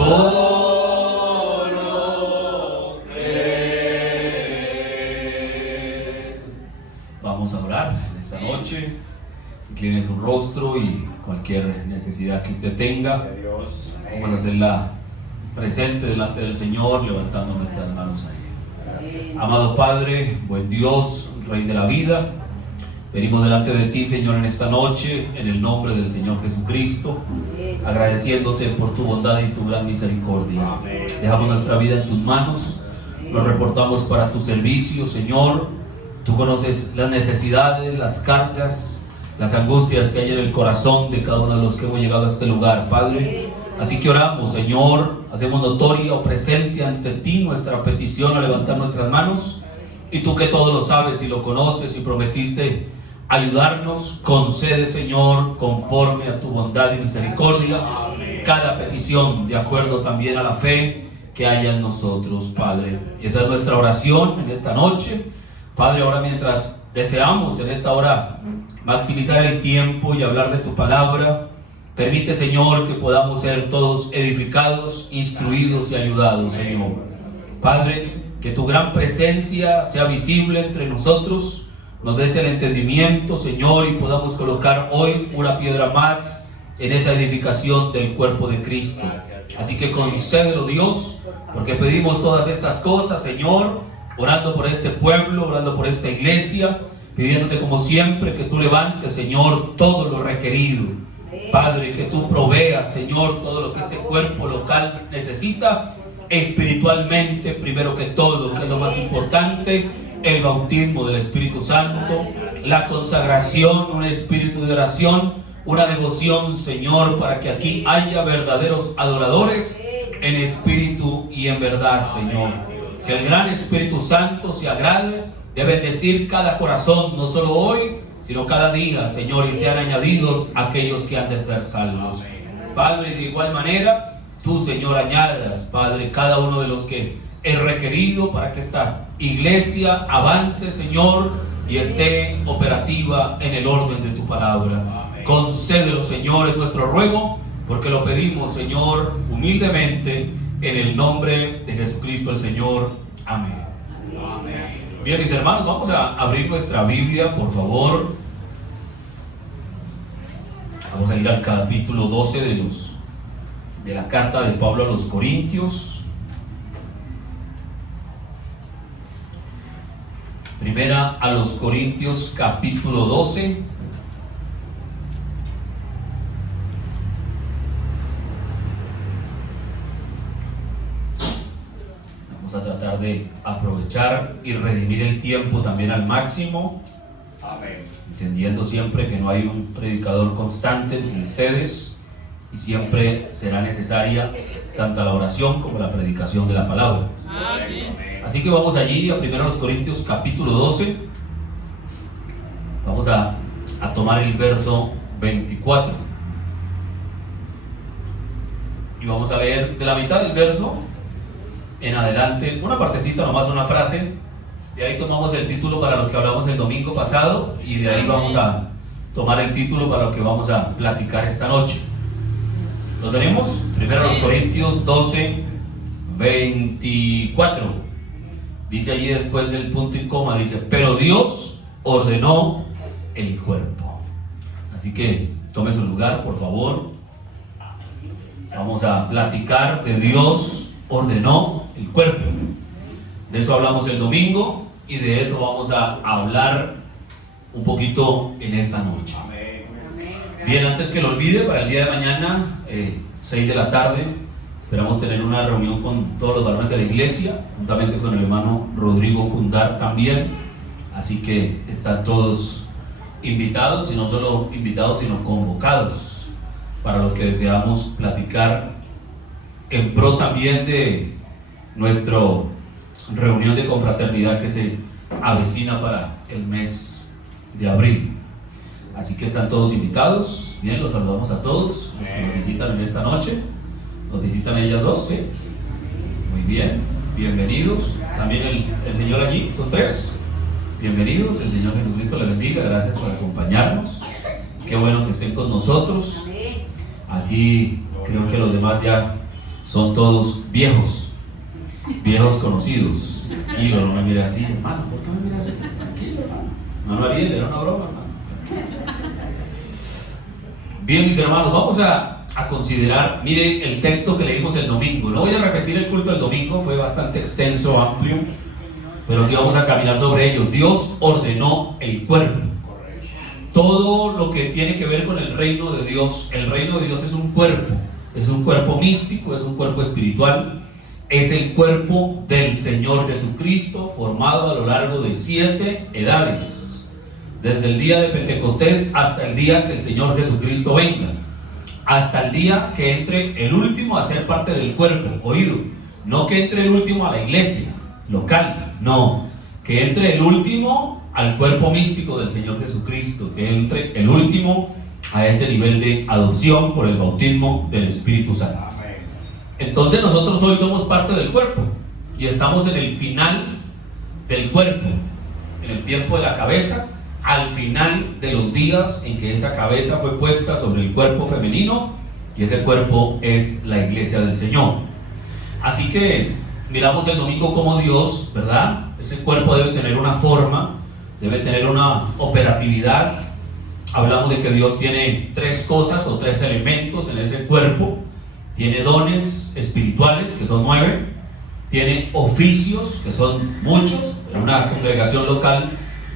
solo creer. Vamos a orar en esta noche. Incline su rostro y cualquier necesidad que usted tenga, vamos a hacerla presente delante del Señor, levantando nuestras manos a Él. Amado Padre, buen Dios, Rey de la vida, venimos delante de ti, Señor, en esta noche, en el nombre del Señor Jesucristo, agradeciéndote por tu bondad y tu gran misericordia. Dejamos nuestra vida en tus manos, nos reportamos para tu servicio, Señor. Tú conoces las necesidades, las cargas, las angustias que hay en el corazón de cada uno de los que hemos llegado a este lugar, Padre. Así que oramos, Señor, hacemos notoria o presente ante ti nuestra petición a levantar nuestras manos. Y tú que todo lo sabes y lo conoces y prometiste ayudarnos, concede, Señor, conforme a tu bondad y misericordia, cada petición de acuerdo también a la fe que haya en nosotros, Padre. Esa es nuestra oración en esta noche, Padre. Ahora, mientras deseamos en esta hora maximizar el tiempo y hablar de tu palabra, permite, Señor, que podamos ser todos edificados, instruidos y ayudados, Señor. Padre, que tu gran presencia sea visible entre nosotros, nos des el entendimiento, Señor, y podamos colocar hoy una piedra más en esa edificación del cuerpo de Cristo. Así que concédelo, Dios, porque pedimos todas estas cosas, Señor, orando por este pueblo, orando por esta iglesia, pidiéndote como siempre que tú levantes, Señor, todo lo requerido. Padre, que tú proveas, Señor, todo lo que este cuerpo local necesita, espiritualmente, primero que todo, que es lo más importante, el bautismo del Espíritu Santo, la consagración, un espíritu de oración, una devoción, Señor, para que aquí haya verdaderos adoradores en espíritu y en verdad, Señor. Que el gran Espíritu Santo se agrade de bendecir cada corazón, no solo hoy, sino cada día, Señor, y sean añadidos aquellos que han de ser salvos. Padre, de igual manera, tú, Señor, añadas, Padre, cada uno de los que es requerido para que esta iglesia avance, Señor, y esté operativa en el orden de tu palabra. Concédelo, Señor, es nuestro ruego, porque lo pedimos, Señor, humildemente, en el nombre de Jesucristo el Señor. Amén. Bien, mis hermanos, vamos a abrir nuestra Biblia, por favor. Vamos a ir al capítulo 12 de la carta de Pablo a los Corintios. Primera a los Corintios, capítulo 12. Vamos a tratar de aprovechar y redimir el tiempo también al máximo. Amén. Entendiendo siempre que no hay un predicador constante entre ustedes y siempre será necesaria tanto la oración como la predicación de la palabra. Amén. Así que vamos allí a 1 Corintios capítulo 12. Vamos a tomar el verso 24 y vamos a leer de la mitad del verso en adelante, una partecita nomás, una frase. De ahí tomamos el título para lo que hablamos el domingo pasado y de ahí vamos a tomar el título para lo que vamos a platicar esta noche. Lo tenemos, 1 Corintios 12, 24. Dice allí después del punto y coma, dice, pero Dios ordenó el cuerpo. Así que tome su lugar, por favor. Vamos a platicar de Dios ordenó el cuerpo. De eso hablamos el domingo y de eso vamos a hablar un poquito en esta noche. Bien, antes que lo olvide, para el día de mañana, 6 de la tarde, esperamos tener una reunión con todos los varones de la iglesia, juntamente con el hermano Rodrigo Cundar también. Así que están todos invitados, y no solo invitados, sino convocados para lo que deseamos platicar en pro también de nuestra reunión de confraternidad que se avecina para el mes de abril. Así que están todos invitados. Bien, los saludamos a todos los que nos visitan en esta noche. Nos visitan ellas dos, ¿sí? Muy bien, bienvenidos. También el Señor allí, son 3. Bienvenidos, el Señor Jesucristo les bendiga. Gracias por acompañarnos. Qué bueno que estén con nosotros. Aquí creo que los demás ya son todos viejos conocidos. Tranquilo, no me mire así, hermano, ¿por qué me mira así? Tranquilo, hermano. Hermano Ariel, era una broma, hermano. Bien, mis hermanos, vamos a considerar, mire el texto que leímos el domingo. No voy a repetir el culto del domingo, fue bastante extenso, amplio, pero sí vamos a caminar sobre ello. Dios ordenó el cuerpo. Todo lo que tiene que ver con el reino de Dios, el reino de Dios es un cuerpo místico, es un cuerpo espiritual, es el cuerpo del Señor Jesucristo, formado a lo largo de 7 edades, desde el día de Pentecostés hasta el día que el Señor Jesucristo venga, hasta el día que entre el último a ser parte del cuerpo. Oído, no que entre el último a la iglesia local, no, que entre el último al cuerpo místico del Señor Jesucristo, que entre el último a ese nivel de adopción por el bautismo del Espíritu Santo. Entonces nosotros hoy somos parte del cuerpo y estamos en el final del cuerpo, en el tiempo de la cabeza, al final de los días en que esa cabeza fue puesta sobre el cuerpo femenino, y ese cuerpo es la iglesia del Señor. Así que miramos el domingo como Dios, ¿verdad? Ese cuerpo debe tener una forma, debe tener una operatividad. Hablamos de que Dios tiene 3 cosas o 3 elementos en ese cuerpo. Tiene dones espirituales, que son 9. Tiene oficios, que son muchos. En una congregación local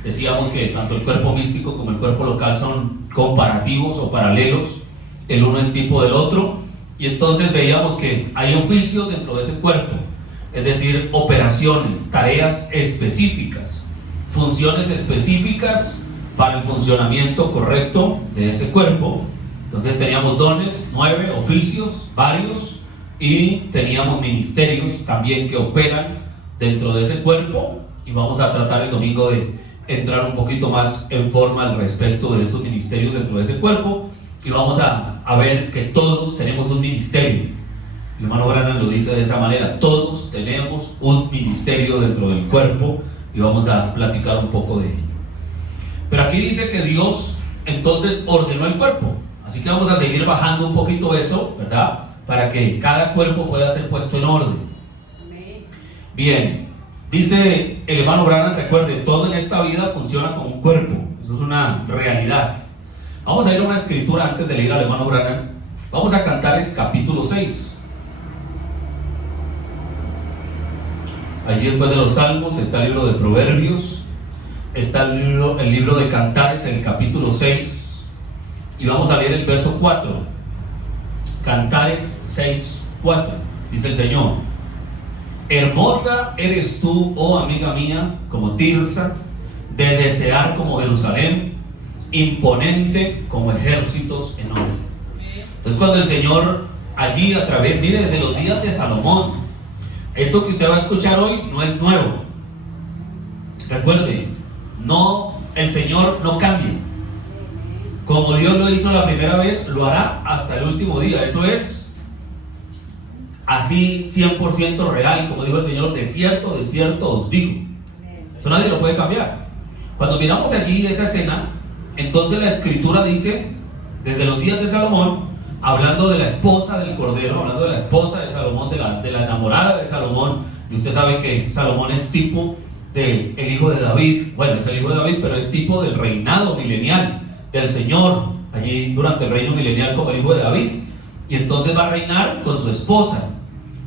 decíamos que tanto el cuerpo místico como el cuerpo local son comparativos o paralelos. El uno es tipo del otro. Y entonces veíamos que hay oficios dentro de ese cuerpo, es decir, operaciones, tareas específicas, funciones específicas para el funcionamiento correcto de ese cuerpo. Entonces teníamos dones, 9, oficios, varios, y teníamos ministerios también que operan dentro de ese cuerpo, y vamos a tratar el domingo de entrar un poquito más en forma al respecto de esos ministerios dentro de ese cuerpo, y vamos a ver que todos tenemos un ministerio. El hermano Branham lo dice de esa manera: todos tenemos un ministerio dentro del cuerpo, y vamos a platicar un poco de ello. Pero aquí dice que Dios entonces ordenó el cuerpo, así que vamos a seguir bajando un poquito eso, ¿verdad? Para que cada cuerpo pueda ser puesto en orden. Bien, dice el hermano Branham, recuerde, todo en esta vida funciona como un cuerpo, eso es una realidad. Vamos a ir a una escritura antes de leer al hermano Branham. Vamos a Cantares capítulo 6. Allí después de los Salmos está el libro de Proverbios, está el libro de Cantares, el capítulo 6, y vamos a leer el verso 4. Cantares 6, 4. Dice el Señor: hermosa eres tú, oh amiga mía, como Tirsa, de desear como Jerusalén, imponente como ejércitos enormes. Entonces cuando el Señor allí a través, mire, desde los días de Salomón, esto que usted va a escuchar hoy no es nuevo. Recuerde, no, el Señor no cambia. Como Dios lo hizo la primera vez, lo hará hasta el último día. Eso es así 100% real, como dijo el Señor: de cierto os digo. Eso nadie lo puede cambiar. Cuando miramos allí esa escena, entonces la escritura dice, desde los días de Salomón, hablando de la esposa del Cordero, hablando de la esposa de Salomón, de la enamorada de Salomón. Y usted sabe que Salomón es tipo del hijo de David. Bueno, es el hijo de David, pero es tipo del reinado milenial del Señor, allí durante el reino milenial, como el hijo de David. Y entonces va a reinar con su esposa.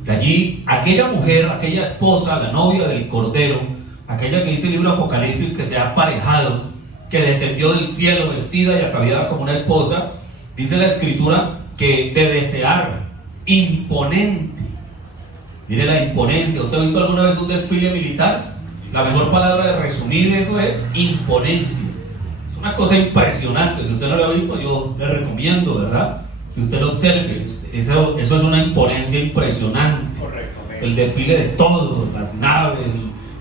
De allí, aquella mujer, aquella esposa, la novia del Cordero, aquella que dice el libro de Apocalipsis que se ha aparejado, que descendió del cielo vestida y ataviada como una esposa, dice la escritura que de desear, imponente. Mire la imponencia. ¿Usted ha visto alguna vez un desfile militar? La mejor palabra de resumir eso es imponencia. Es una cosa impresionante. Si usted no lo ha visto, yo le recomiendo, ¿verdad?, que usted lo observe. Eso es una imponencia impresionante. El desfile de todo, las naves,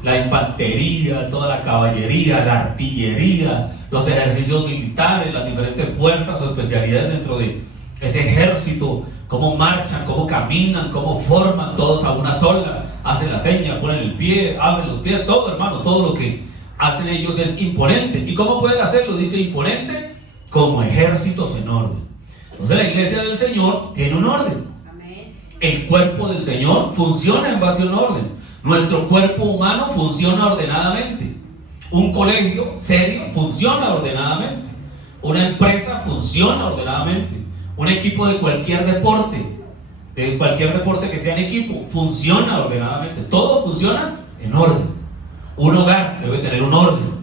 la infantería, toda la caballería, la artillería, los ejercicios militares, las diferentes fuerzas o especialidades dentro de ese ejército, cómo marchan, cómo caminan, cómo forman todos a una sola, hacen la seña, ponen el pie, abren los pies, todo, hermano, todo lo que hacen ellos es imponente. ¿Y cómo pueden hacerlo? Dice imponente, como ejércitos en orden. Entonces la iglesia del Señor tiene un orden. El cuerpo del Señor funciona en base a un orden. Nuestro cuerpo humano funciona ordenadamente. Un colegio serio funciona ordenadamente. Una empresa funciona ordenadamente. Un equipo de cualquier deporte que sea en equipo, funciona ordenadamente. Todo funciona en orden. Un hogar debe tener un orden.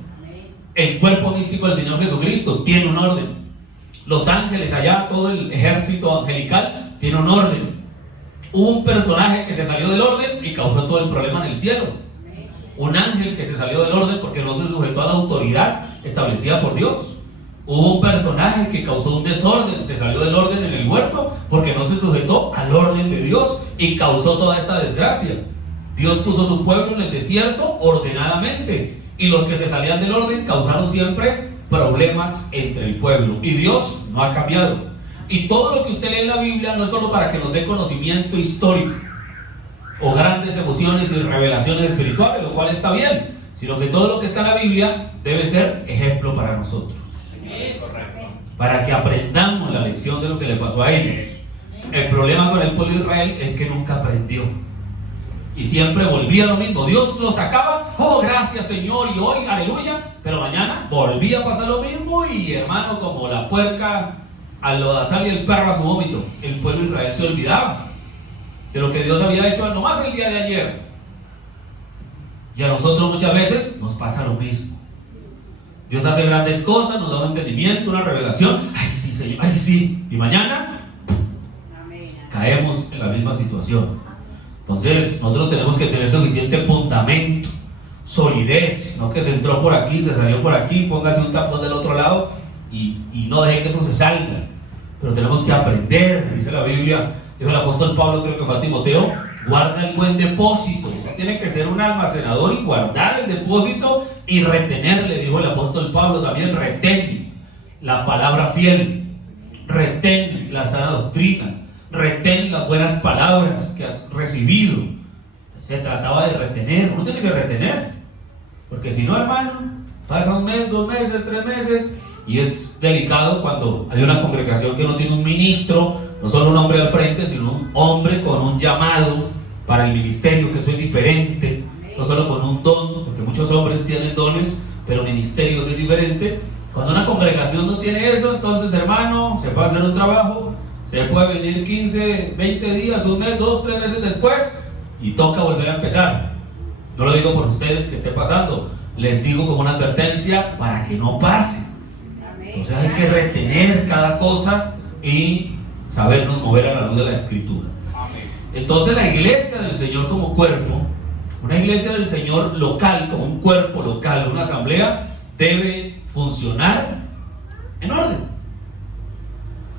El cuerpo místico del Señor Jesucristo tiene un orden. Los ángeles allá, todo el ejército angelical tiene un orden. Hubo un personaje que se salió del orden y causó todo el problema en el cielo. Un ángel que se salió del orden porque no se sujetó a la autoridad establecida por Dios. Hubo un personaje que causó un desorden, se salió del orden en el huerto porque no se sujetó al orden de Dios y causó toda esta desgracia. Dios puso su pueblo en el desierto ordenadamente, y los que se salían del orden causaron siempre problemas entre el pueblo, y Dios no ha cambiado. Y todo lo que usted lee en la Biblia no es solo para que nos dé conocimiento histórico o grandes emociones y revelaciones espirituales, lo cual está bien, sino que todo lo que está en la Biblia debe ser ejemplo para nosotros, para que aprendamos la lección de lo que le pasó a ellos. El problema con el pueblo de Israel es que nunca aprendió y siempre volvía a lo mismo. Dios lo sacaba, oh gracias Señor, y hoy aleluya, pero mañana volvía a pasar lo mismo, y hermano, como la puerca al lodazal y el perro a su vómito, el pueblo de Israel se olvidaba de lo que Dios había hecho nomás el día de ayer. Y a nosotros muchas veces nos pasa lo mismo. Dios hace grandes cosas, nos da un entendimiento, una revelación, ay sí Señor, ay sí, y mañana caemos en la misma situación. Entonces nosotros tenemos que tener suficiente fundamento, solidez, no que se entró por aquí, se salió por aquí, póngase un tapón del otro lado y no deje que eso se salga. Pero tenemos que aprender, dice la Biblia, dijo el apóstol Pablo, creo que fue a Timoteo, guarda el buen depósito. Tiene que ser un almacenador y guardar el depósito y retenerle, dijo el apóstol Pablo también, retén la palabra fiel, retén la sana doctrina, retén las buenas palabras que has recibido. Se trataba de retener, uno tiene que retener, porque si no, hermano, pasa un mes, 2 meses, 3 meses, y es delicado cuando hay una congregación que no tiene un ministro, no solo un hombre al frente, sino un hombre con un llamado para el ministerio, que eso es diferente, no solo con un don, porque muchos hombres tienen dones, pero ministerios es diferente. Cuando una congregación no tiene eso, entonces, hermano, se va a hacer un trabajo, se puede venir 15, 20 días, un mes, 2, 3 meses después, y toca volver a empezar. No lo digo por ustedes que esté pasando, les digo como una advertencia para que no pase. Entonces hay que retener cada cosa y sabernos mover a la luz de la Escritura. Entonces la iglesia del Señor como cuerpo, una iglesia del Señor local, como un cuerpo local, una asamblea, debe funcionar en orden.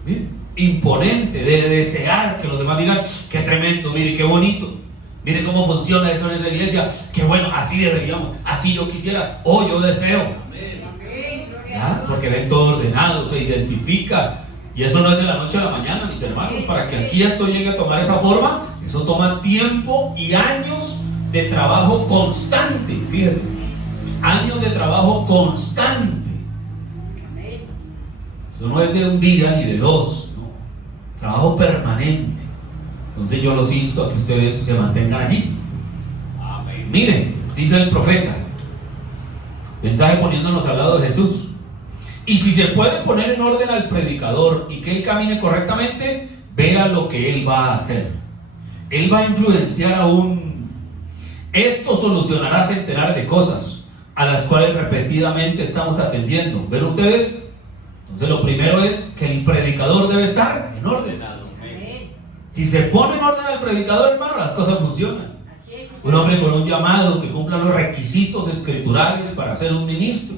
¿Bien? Imponente, de desear que los demás digan, qué tremendo, mire qué bonito, mire cómo funciona eso en esa iglesia, qué bueno, así deberíamos, así yo quisiera, o yo deseo. ¿Ah? Porque ven todo ordenado, se identifica, y eso no es de la noche a la mañana, mis hermanos. Para que aquí esto llegue a tomar esa forma, eso toma tiempo y años de trabajo constante. Fíjense, años de trabajo constante. Eso no es de un día ni de 2, no. Trabajo permanente. Entonces yo los insto a que ustedes se mantengan allí. Amén. Miren, dice el profeta, mensaje poniéndonos al lado de Jesús. Y si se puede poner en orden al predicador y que él camine correctamente, vea lo que él va a hacer. Él va a influenciar aún. Esto solucionará centenares de cosas a las cuales repetidamente estamos atendiendo. ¿Ven ustedes? Entonces lo primero es que el predicador debe estar en orden. Si se pone en orden al predicador, hermano, las cosas funcionan. Un hombre con un llamado que cumpla los requisitos escriturales para ser un ministro.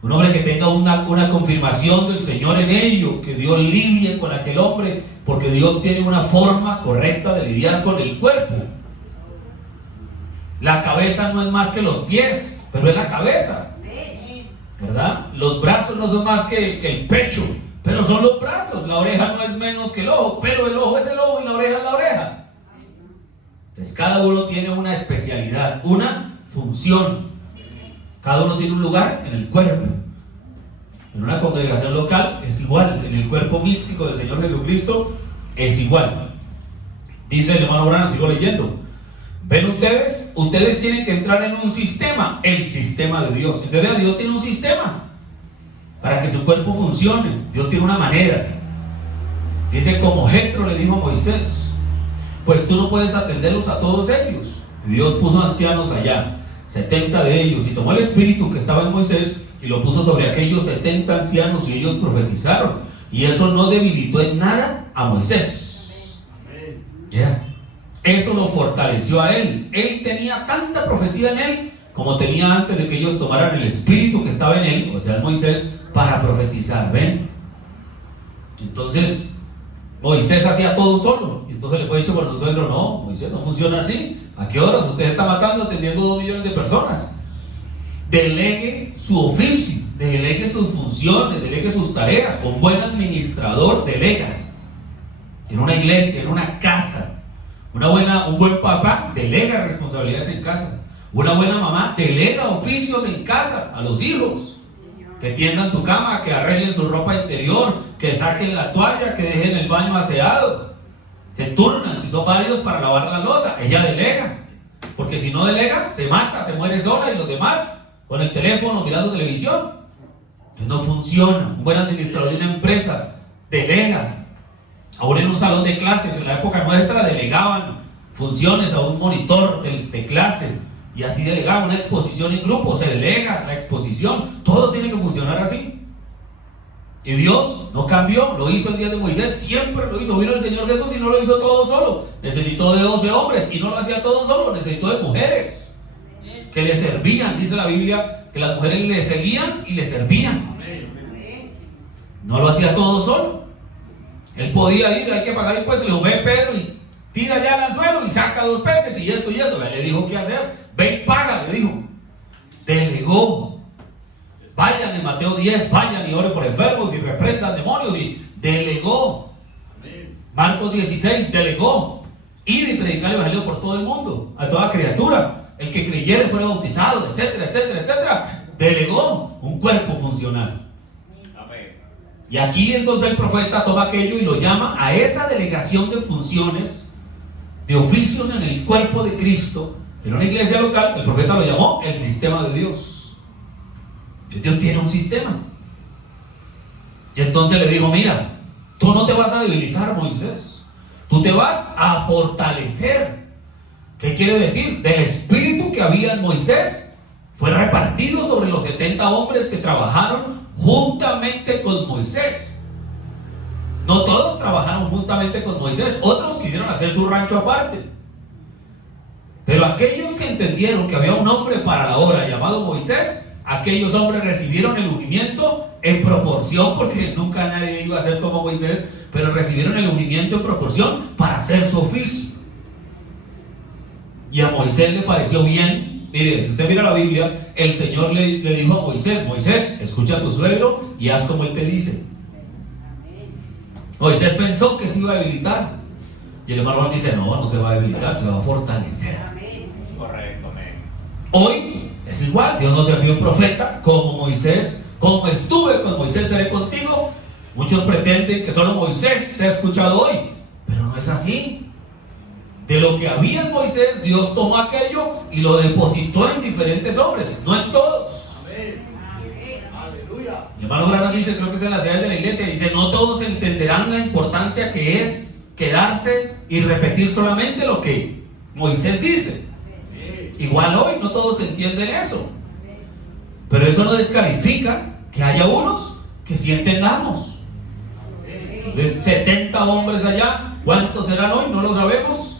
Un hombre que tenga una confirmación del Señor en ello, que Dios lidie con aquel hombre, porque Dios tiene una forma correcta de lidiar con el cuerpo. La cabeza no es más que los pies, pero es la cabeza, ¿verdad? Los brazos no son más que el pecho, pero son los brazos. La oreja no es menos que el ojo, pero el ojo es el ojo y la oreja es la oreja. Entonces cada uno tiene una especialidad, una función. Cada uno tiene un lugar en el cuerpo. En una congregación local es igual. En el cuerpo místico del Señor Jesucristo es igual. Dice el hermano Branham, sigo leyendo. ¿Ven ustedes? Ustedes tienen que entrar en un sistema, el sistema de Dios. Entonces Dios tiene un sistema para que su cuerpo funcione. Dios tiene una manera. Dice, como Jetro le dijo a Moisés, pues tú no puedes atenderlos a todos ellos. Dios puso ancianos allá, 70 de ellos, y tomó el espíritu que estaba en Moisés y lo puso sobre aquellos 70 ancianos, y ellos profetizaron, y eso no debilitó en nada a Moisés. Yeah. Eso lo fortaleció a él. Él tenía tanta profecía en él como tenía antes de que ellos tomaran el espíritu que estaba en él, o sea, Moisés, para profetizar. ¿Ven? Entonces Moisés hacía todo solo. Entonces le fue dicho por su suegro: no, Moisés, no funciona así. ¿A qué horas? Usted está matando, atendiendo 2 millones de personas. Delegue su oficio, delegue sus funciones, delegue sus tareas. Un buen administrador delega. En una iglesia, en una casa. Un buen papá delega responsabilidades en casa. Una buena mamá delega oficios en casa a los hijos. Que tiendan su cama, que arreglen su ropa interior, que saquen la toalla, que dejen el baño aseado. Se turnan, si son varios, para lavar la loza. Ella delega, porque si no delega, se mata, se muere sola, y los demás con el teléfono mirando televisión. Entonces no funciona. Un buen administrador de una empresa delega. Ahora en un salón de clases, en la época nuestra, delegaban funciones a un monitor de clase, y así delegaban una exposición en grupo. Se delega la exposición. Todo tiene que funcionar así. Y Dios no cambió, lo hizo el día de Moisés, siempre lo hizo. Vino el Señor Jesús y no lo hizo todo solo. Necesitó de 12 hombres y no lo hacía todo solo. Necesitó de mujeres que le servían. Dice la Biblia que las mujeres le seguían y le servían. No lo hacía todo solo. Él podía ir, hay que pagar impuestos. Le dijo: ve, Pedro, y tira ya al anzuelo y saca 2 peces y esto y eso. Le dijo qué hacer. Ve y paga, le dijo. Delegó. Vayan en Mateo 10, vayan y oren por enfermos y reprendan demonios, y delegó. Marcos 16, delegó. Ir y predicar el evangelio por todo el mundo, a toda criatura. El que creyere fuera bautizado, etcétera, etcétera, etcétera. Delegó un cuerpo funcional. Y aquí entonces el profeta toma aquello y lo llama a esa delegación de funciones, de oficios en el cuerpo de Cristo, en una iglesia local. El profeta lo llamó el sistema de Dios. Dios tiene un sistema. Y entonces le dijo: mira, tú no te vas a debilitar, Moisés, tú te vas a fortalecer. ¿Qué quiere decir? Del espíritu que había en Moisés fue repartido sobre los 70 hombres que trabajaron juntamente con Moisés. No todos trabajaron juntamente con Moisés, otros quisieron hacer su rancho aparte. Pero aquellos que entendieron que había un hombre para la obra llamado Moisés, aquellos hombres recibieron el ungimiento en proporción, porque nunca nadie iba a ser como Moisés, pero recibieron el ungimiento en proporción para hacer su oficio. Y a Moisés le pareció bien. Mire, si usted mira la Biblia, el Señor le dijo a Moisés: Moisés, escucha a tu suegro y haz como él te dice. Moisés pensó que se iba a debilitar, y el hermano dice: no se va a debilitar, se va a fortalecer. Correcto, amén. Hoy es igual. Dios nos envió un profeta como Moisés. Como estuve con Moisés, seré contigo. Muchos pretenden que solo Moisés se ha escuchado hoy, pero no es así. De lo que había en Moisés, Dios tomó aquello y lo depositó en diferentes hombres, no en todos. Amén. Aleluya. Mi hermano Branham dice, creo que es en las ciudades de la iglesia, dice: no todos entenderán la importancia que es quedarse y repetir solamente lo que Moisés dice. Igual hoy no todos entienden eso, pero eso no descalifica que haya unos que sí entendamos. Entonces, 70 hombres allá, ¿cuántos serán hoy? No lo sabemos.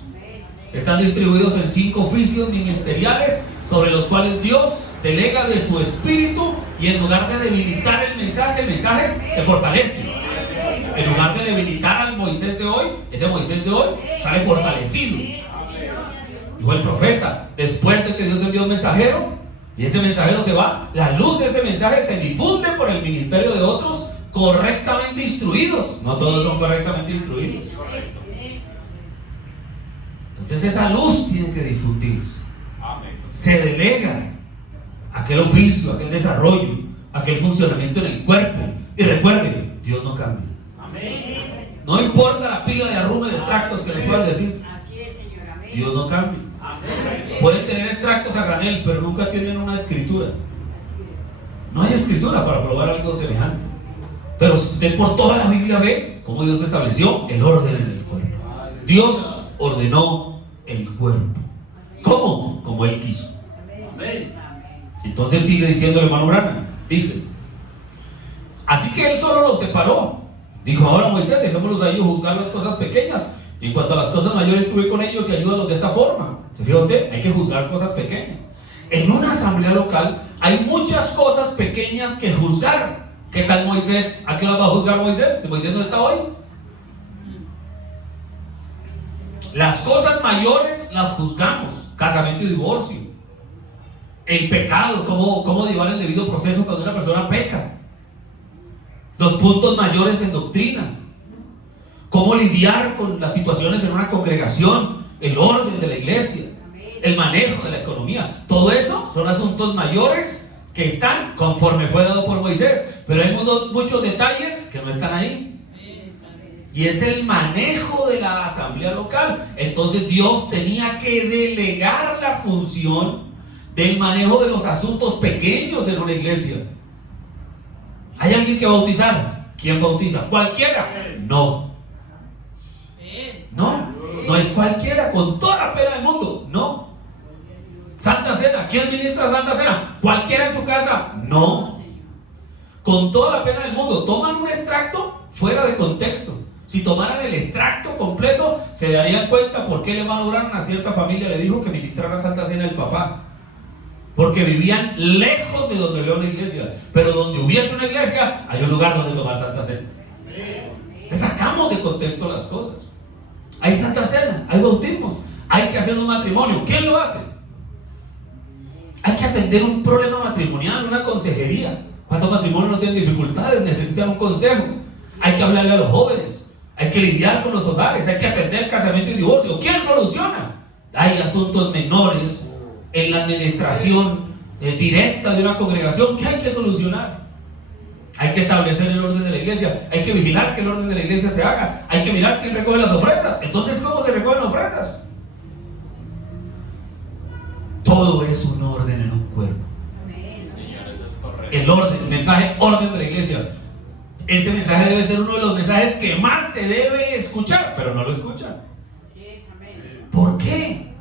Están distribuidos en 5 oficios ministeriales sobre los cuales Dios delega de su espíritu, y en lugar de debilitar el mensaje se fortalece. En lugar de debilitar al Moisés de hoy, ese Moisés de hoy sale fortalecido. Dijo el profeta: después de que Dios envió un mensajero y ese mensajero se va, la luz de ese mensaje se difunde por el ministerio de otros correctamente instruidos. No todos son correctamente instruidos. Entonces esa luz tiene que difundirse. Se delega aquel oficio, aquel desarrollo, aquel funcionamiento en el cuerpo. Y recuerden, Dios no cambia. No importa la pila de arrume de extractos que le puedan decir, Así es, Señor. Amén. Dios no cambia. Pueden tener extractos a granel, pero nunca tienen una escritura. No hay escritura para probar algo semejante. Pero usted por toda la Biblia ve cómo Dios estableció el orden en el cuerpo. Dios ordenó el cuerpo. ¿Cómo? Como Él quiso. Entonces sigue diciendo el hermano Branham. Dice: así que Él solo los separó. Dijo: ahora Moisés, dejémoslos a ellos juzgar las cosas pequeñas. Y en cuanto a las cosas mayores, estuve con ellos y ayúdalos de esa forma. ¿Se fija usted? Hay que juzgar cosas pequeñas. En una asamblea local hay muchas cosas pequeñas que juzgar. ¿Qué tal Moisés? ¿A qué hora va a juzgar Moisés? Si Moisés no está hoy. Las cosas mayores las juzgamos. Casamiento y divorcio. El pecado, cómo llevar el debido proceso cuando una persona peca. Los puntos mayores en doctrina. Cómo lidiar con las situaciones en una congregación. El orden de la iglesia. El manejo de la economía. Todo eso son asuntos mayores que están conforme fue dado por Moisés. Pero hay muchos detalles que no están ahí. Y es el manejo de la asamblea local. Entonces Dios tenía que delegar la función del manejo de los asuntos pequeños en una iglesia. ¿Hay alguien que bautizar? ¿Quién bautiza? ¿Cualquiera? No. No es cualquiera, con toda la pena del mundo. No. Santa Cena, ¿quién ministra Santa Cena? ¿Cualquiera en su casa? No. Con toda la pena del mundo. Toman un extracto fuera de contexto. Si tomaran el extracto completo, se darían cuenta por qué el hermano Branham a cierta familia le dijo que ministrara Santa Cena el papá. Porque vivían lejos de donde había una iglesia. Pero donde hubiese una iglesia, hay un lugar donde tomar Santa Cena. Le sacamos de contexto las cosas. Hay Santa Cena, hay bautismos, hay que hacer un matrimonio. ¿Quién lo hace? Hay que atender un problema matrimonial, una consejería. ¿Cuántos matrimonios no tienen dificultades? Necesitan un consejo. Hay que hablarle a los jóvenes. Hay que lidiar con los hogares. Hay que atender casamiento y divorcio. ¿Quién soluciona? Hay asuntos menores en la administración directa de una congregación que hay que solucionar. Hay que establecer el orden de la iglesia. Hay que vigilar que el orden de la iglesia se haga. Hay que mirar quién recoge las ofrendas. Entonces, ¿cómo se recogen las ofrendas? Todo es un orden en un cuerpo. Señor, eso es correcto. El orden, el mensaje orden de la iglesia. Este mensaje debe ser uno de los mensajes que más se debe escuchar, pero no lo escuchan. ¿Por qué?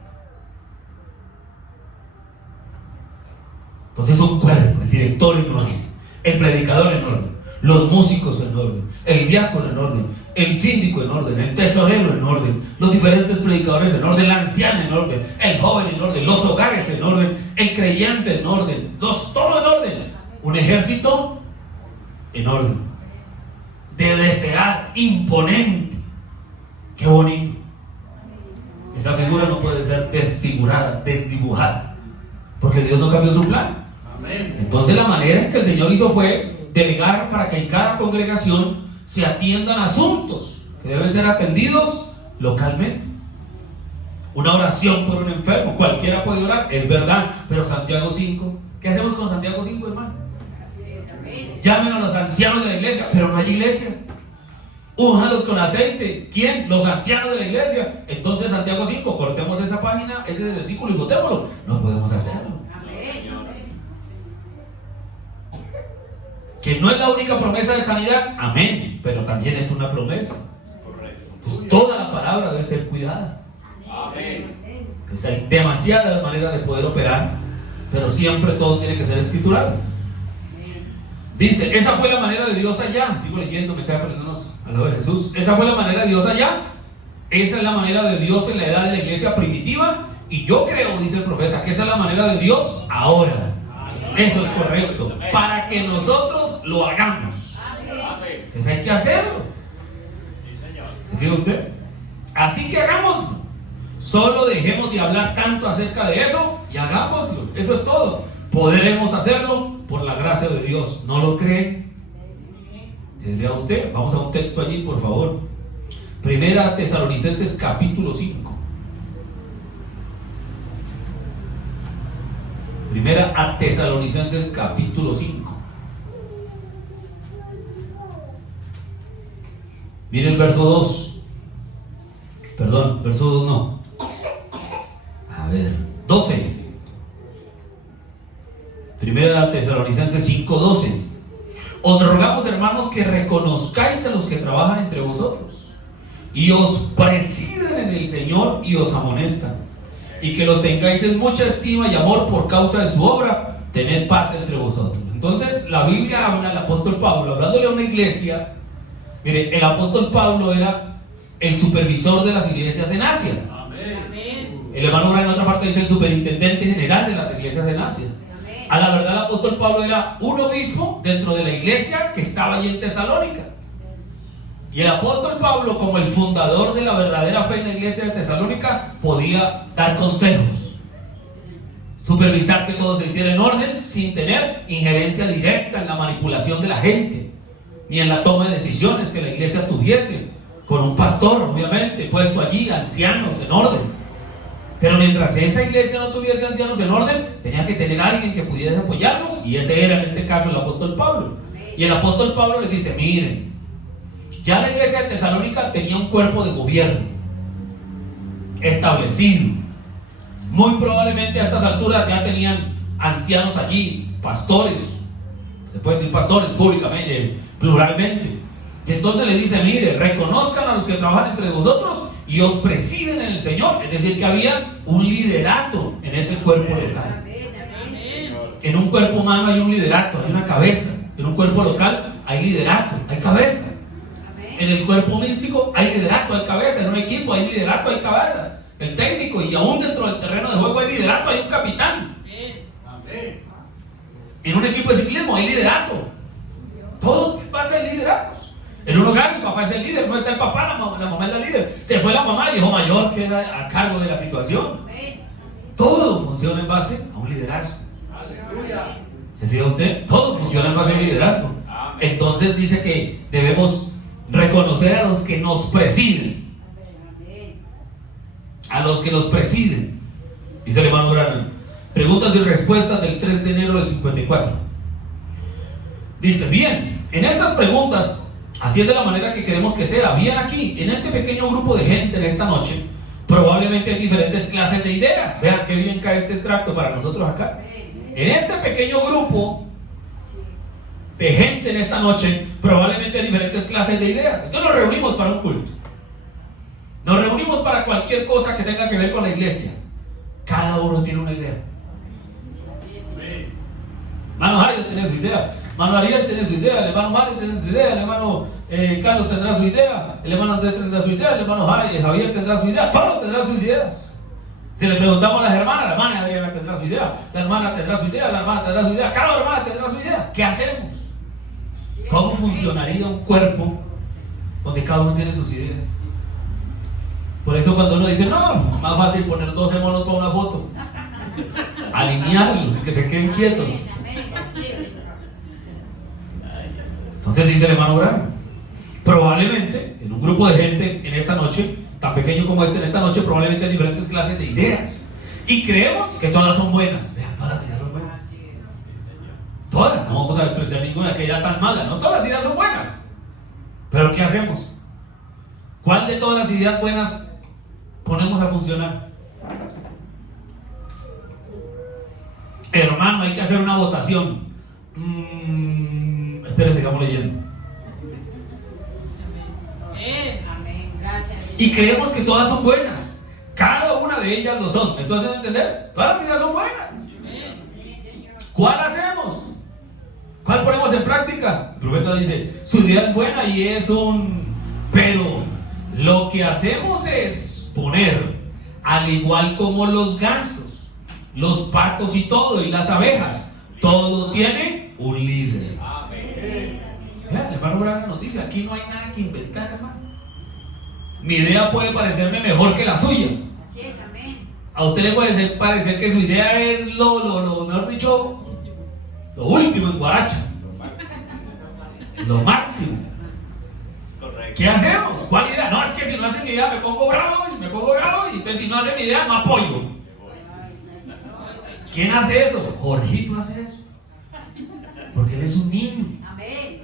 Entonces un cuerpo, el director en orden, el predicador en orden, los músicos en orden, el diácono en orden, el síndico en orden, el tesorero en orden, los diferentes predicadores en orden, el anciano en orden, el joven en orden, los hogares en orden, el creyente en orden, todo en orden, un ejército en orden, de desear, imponente. Qué bonito. Esa figura no puede ser desfigurada, desdibujada, porque Dios no cambió su plan. Entonces la manera en que el Señor hizo fue delegar para que en cada congregación se atiendan asuntos que deben ser atendidos localmente. Una oración por un enfermo, cualquiera puede orar, es verdad, pero Santiago 5, ¿qué hacemos con Santiago 5, hermano? Llamen a los ancianos de la iglesia, pero no hay iglesia. Únjalos con aceite. ¿Quién? Los ancianos de la iglesia. Entonces Santiago 5, cortemos esa página, ese versículo y botémoslo. No podemos hacerlo. Que no es la única promesa de sanidad, amén, pero también es una promesa. Entonces toda la palabra debe ser cuidada. Amén. Entonces hay demasiadas maneras de poder operar, pero siempre todo tiene que ser escritural. Dice, esa fue la manera de Dios allá. Sigo leyendo, me estoy aprendiéndonos a lo de Jesús. Esa fue la manera de Dios allá. Esa es la manera de Dios en la edad de la iglesia primitiva. Y yo creo, dice el profeta, que esa es la manera de Dios ahora. Eso es correcto. Para que nosotros lo hagamos. Entonces hay que hacerlo. ¿Se fija usted? Así que hagámoslo. Solo dejemos de hablar tanto acerca de eso y hagámoslo. Eso es todo. Podremos hacerlo por la gracia de Dios. ¿No lo creen? ¿Vea usted? Vamos a un texto allí, por favor. Primera Tesalonicenses capítulo 5. Primera a Tesalonicenses capítulo 5. Mire el verso 2. Perdón, verso 2 no. A ver, 12. Primera Tesalonicenses 5:12. Os rogamos, hermanos, que reconozcáis a los que trabajan entre vosotros y os presiden en el Señor y os amonestan, y que los tengáis en mucha estima y amor por causa de su obra. Tened paz entre vosotros. Entonces la Biblia habla, el apóstol Pablo, hablándole a una iglesia. Mire, el apóstol Pablo era el supervisor de las iglesias en Asia. Amén. El hermano Branham en otra parte dice el superintendente general de las iglesias en Asia. A la verdad, el apóstol Pablo era un obispo dentro de la iglesia que estaba allí en Tesalónica. Y el apóstol Pablo, como el fundador de la verdadera fe en la iglesia de Tesalónica, podía dar consejos, supervisar que todo se hiciera en orden sin tener injerencia directa en la manipulación de la gente, ni en la toma de decisiones que la iglesia tuviese, con un pastor, obviamente, puesto allí, ancianos en orden. Pero mientras esa iglesia no tuviese ancianos en orden, tenía que tener a alguien que pudiese apoyarlos, y ese era en este caso el apóstol Pablo. Y el apóstol Pablo les dice: miren, ya la iglesia de Tesalónica tenía un cuerpo de gobierno establecido. Muy probablemente a estas alturas ya tenían ancianos allí, pastores, se puede decir pastores públicamente, pluralmente. Y entonces le dice: mire, reconozcan a los que trabajan entre vosotros y os presiden en el Señor. Es decir, que había un liderato en ese cuerpo local. En un cuerpo humano hay un liderato, hay una cabeza. En un cuerpo local hay liderato, hay cabeza. En el cuerpo místico hay liderato, hay cabeza. En un equipo hay liderato, hay cabeza. El técnico, y aún dentro del terreno de juego hay liderato, hay un capitán. En un equipo de ciclismo hay liderato. Todo pasa en lideratos. En un hogar el papá es el líder, no está el papá, la mamá es la líder. Se fue la mamá, el hijo mayor queda a cargo de la situación. Todo funciona en base a un liderazgo. Aleluya. ¿Se fija usted? Todo funciona en base a un liderazgo. Entonces dice que debemos reconocer a los que nos presiden. A los que nos presiden. Dice el hermano Branham. Preguntas y respuestas del 3 de enero del 54. Dice: bien, en estas preguntas, así es de la manera que queremos que sea. Bien, aquí, en este pequeño grupo de gente en esta noche, probablemente hay diferentes clases de ideas. Vean qué bien cae este extracto para nosotros acá. En este pequeño grupo de gente en esta noche, probablemente hay diferentes clases de ideas. Entonces nos reunimos para un culto. Nos reunimos para cualquier cosa que tenga que ver con la iglesia. Cada uno tiene una idea. Hermano Jairo tiene su idea, hermano Ariel tiene su idea, el hermano Mario tiene su idea, el hermano Carlos tendrá su idea, el hermano Andrés tendrá su idea, el hermano Javier tendrá su idea, todos tendrán sus ideas. Si le preguntamos a las hermanas, la hermana Adriana tendrá su idea, la hermana tendrá su idea, la hermana tendrá su idea, cada hermana tendrá su idea. ¿Qué hacemos? ¿Cómo funcionaría un cuerpo donde cada uno tiene sus ideas? Por eso cuando uno dice: no, más fácil poner 12 monos para una foto, alinearlos y que se queden quietos. Entonces dice el hermano Branham, probablemente en un grupo de gente en esta noche, tan pequeño como este, en esta noche probablemente hay diferentes clases de ideas, y creemos que todas son buenas. Vean, todas las ideas son buenas. Todas, no vamos a despreciar ninguna que haya tan mala, no todas las ideas son buenas. Pero ¿qué hacemos? ¿Cuál de todas las ideas buenas ponemos a funcionar? Hermano, hay que hacer una votación. Espere, sigamos leyendo. Y creemos que todas son buenas. Cada una de ellas lo son. ¿Me estoy haciendo entender? Todas las ideas son buenas. ¿Cuál hacemos? ¿Cuál ponemos en práctica? El profeta dice: su idea es buena y es un... Pero lo que hacemos es poner, al igual como los gansos, los patos y todo, y las abejas, todo tiene un líder. El hermano Branham nos dice: aquí no hay nada que inventar, hermano. Mi idea puede parecerme mejor que la suya. Así es, amén. A usted le puede parecer que su idea es mejor dicho, lo último en guaracha, lo máximo. ¿Qué hacemos? ¿Cuál idea? No, es que si no hacen mi idea me pongo bravo, y entonces si no hacen mi idea no apoyo. ¿Quién hace eso? Jorgito hace eso, porque él es un niño. Amén.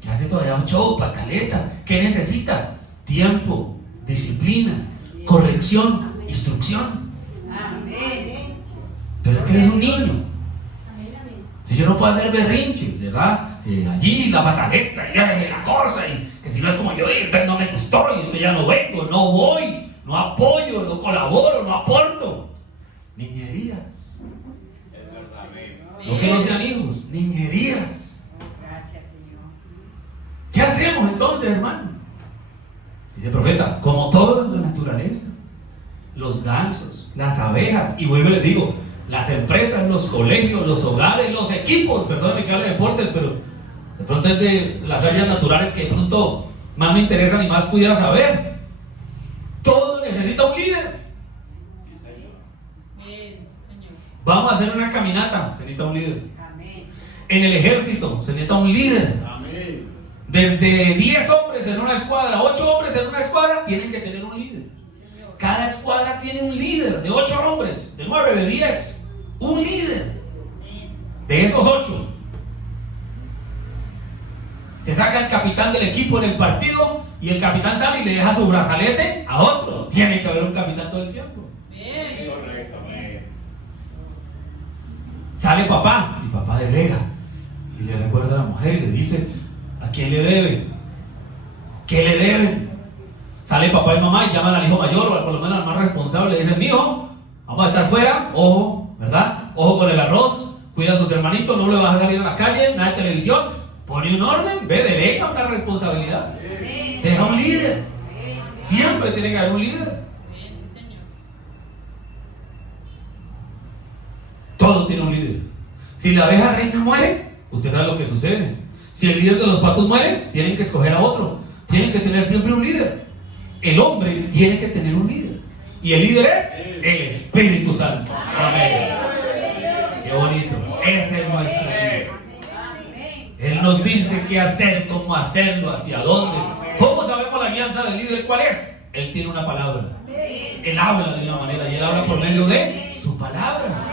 ¿Qué hace hace todavía un show, pataleta. ¿Qué necesita? Tiempo, disciplina, corrección, instrucción. Pero es que eres un niño. Si yo no puedo hacer berrinches, ¿verdad? Allí la pataleta, y la cosa, y que si no es como yo, entonces no me gustó, y entonces ya no vengo, no voy, no apoyo, no colaboro, no aporto. Niñerías. No que no sean hijos, niñerías. Gracias, Señor. ¿Qué hacemos entonces, hermano? Dice el profeta, como todo en la naturaleza, los gansos, las abejas, y vuelvo y les digo, las empresas, los colegios, los hogares, los equipos, perdónenme que hable de deportes, pero de pronto es de las áreas naturales que de pronto más me interesan y más pudiera saber. Todo necesita un líder. Vamos a hacer una caminata, se necesita un líder. En el ejército se necesita un líder. Desde 10 hombres en una escuadra, 8 hombres en una escuadra, tienen que tener un líder. Cada escuadra tiene un líder de 8 hombres, de 9, de 10. Un líder. De esos 8, se saca el capitán del equipo en el partido y el capitán sale y le deja su brazalete a otro. Tiene que haber un capitán todo el tiempo. Sale papá y papá delega y le recuerda a la mujer y le dice: ¿a quién le debe? ¿Qué le deben? Sale papá y mamá y llaman al hijo mayor o por lo menos al más responsable. Le dicen: mijo, vamos a estar fuera, ojo, ¿verdad? Ojo con el arroz, cuida a sus hermanitos, no le vas a salir a la calle, nada de televisión. Pone un orden, ve, delega una responsabilidad. Deja un líder. Siempre tiene que haber un líder. Todo tiene un líder. Si la abeja reina muere, usted sabe lo que sucede. Si el líder de los patos muere, tienen que escoger a otro. Tienen que tener siempre un líder. El hombre tiene que tener un líder. Y el líder es el Espíritu Santo. Amén. Qué bonito. Ese es nuestro líder. Él nos dice qué hacer, cómo hacerlo, hacia dónde. ¿Cómo sabemos la guianza del líder? ¿Cuál es? Él tiene una palabra. Él habla de una manera y él habla por medio de su palabra.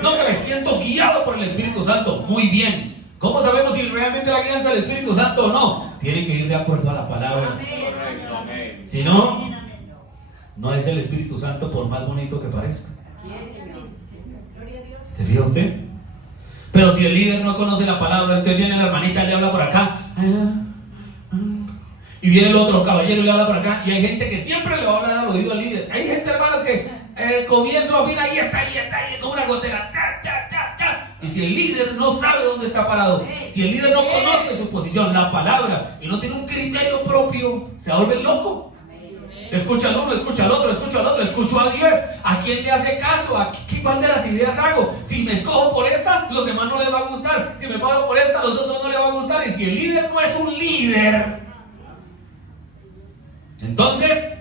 No, que me siento guiado por el Espíritu Santo. Muy bien. ¿Cómo sabemos si realmente la guianza del Espíritu Santo o no? Tiene que ir de acuerdo a la palabra. Si no, no es el Espíritu Santo por más bonito que parezca. ¿Se fija usted? Pero si el líder no conoce la palabra, entonces viene la hermanita y le habla por acá. Y viene el otro caballero y le habla por acá. Y hay gente que siempre le va a hablar al oído al líder. Hay gente, hermano, que comienzo a fin, ahí está, como una gotera. Y si el líder no sabe dónde está parado, si el líder no conoce su posición, la palabra, y no tiene un criterio propio, se va a volver loco. Escucha al uno, escucha al otro, escucho a 10. ¿A quién le hace caso? ¿A cuál de las ideas hago? Si me escojo por esta, los demás no les va a gustar. Si me pago por esta, los otros no les va a gustar. Y si el líder no es un líder, entonces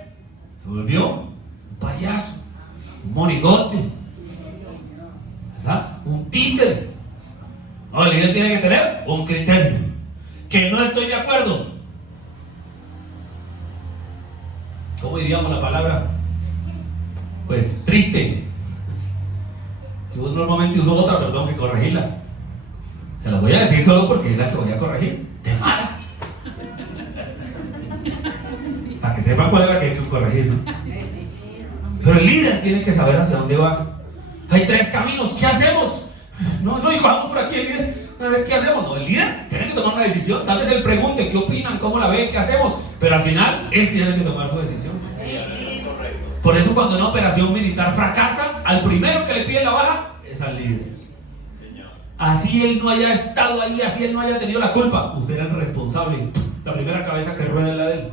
se volvió un payaso, un monigote, ¿verdad? Un títere. No, el líder tiene que tener un criterio. Que no estoy de acuerdo. ¿Cómo diríamos la palabra? Pues triste. Yo normalmente uso otra, pero tengo que corregirla. Se las voy a decir solo porque es la que voy a corregir. De malas. Para que sepan cuál es la que hay que corregir, ¿no? Pero el líder tiene que saber hacia dónde va. Hay 3 caminos. ¿Qué hacemos? No, hijo, vamos por aquí, el líder. ¿Qué hacemos? No, el líder tiene que tomar una decisión. Tal vez él pregunte qué opinan, cómo la ven, qué hacemos. Pero al final, él tiene que tomar su decisión. Por eso cuando una operación militar fracasa, al primero que le pide la baja es al líder. Así él no haya estado ahí, así él no haya tenido la culpa, usted era el responsable. La primera cabeza que rueda es la de él.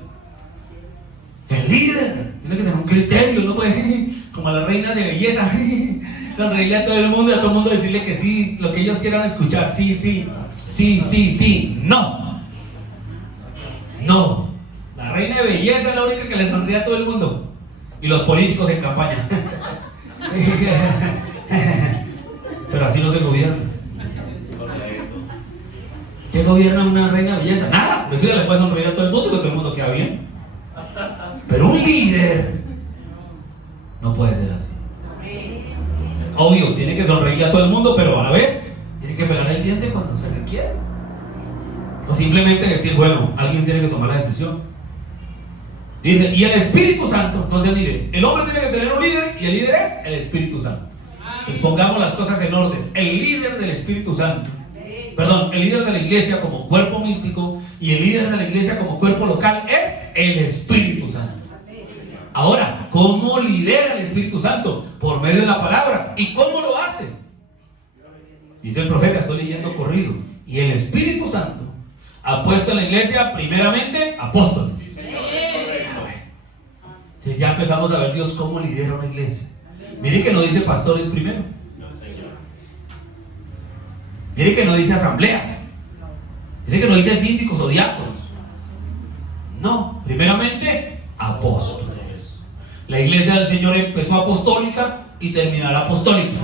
El líder tiene que tener un criterio, no puede, como a la reina de belleza, sonreírle a todo el mundo y a todo el mundo decirle que sí, lo que ellos quieran escuchar. Sí, no. La reina de belleza es la única que le sonríe a todo el mundo. Y los políticos en campaña. Pero así no se gobierna. ¿Qué gobierna una reina de belleza? Nada. Por eso ya le puede sonreír a todo el mundo y todo el mundo queda bien. Pero un líder no puede ser así. Obvio, tiene que sonreírle a todo el mundo, pero a la vez tiene que pegar el diente cuando se requiere. O simplemente decir, bueno, alguien tiene que tomar la decisión. Dice, y el Espíritu Santo. Entonces, mire, el hombre tiene que tener un líder y el líder es el Espíritu Santo. Pues pongamos las cosas en orden. El líder del Espíritu Santo, perdón, el líder de la iglesia como cuerpo místico y el líder de la iglesia como cuerpo local es el Espíritu Santo. Ahora, ¿cómo lidera el Espíritu Santo? Por medio de la palabra. ¿Y cómo lo hace? Dice el profeta, estoy leyendo corrido. Y el Espíritu Santo ha puesto en la iglesia primeramente apóstoles. Entonces ya empezamos a ver Dios cómo lidera una iglesia. Mire que no dice pastores primero. Mire que no dice asamblea. Mire que no dice síndicos o diáconos. No, primeramente apóstoles. La iglesia del Señor empezó apostólica y terminará apostólica.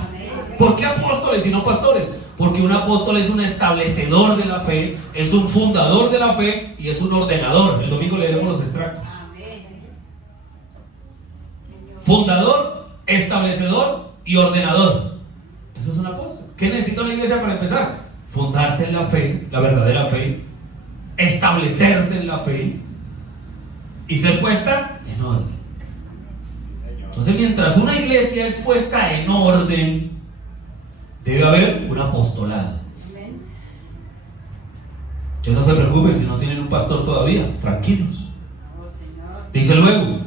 ¿Por qué apóstoles y no pastores? Porque un apóstol es un establecedor de la fe, es un fundador de la fe y es un ordenador. El domingo leemos los extractos. Fundador, establecedor y ordenador. Eso es un apóstol. ¿Qué necesita una iglesia para empezar? Fundarse en la fe, la verdadera fe, establecerse en la fe y ser puesta en orden. Entonces, mientras una iglesia es puesta en orden, debe haber un apostolado. Que no se preocupen si no tienen un pastor todavía, tranquilos. Dice luego,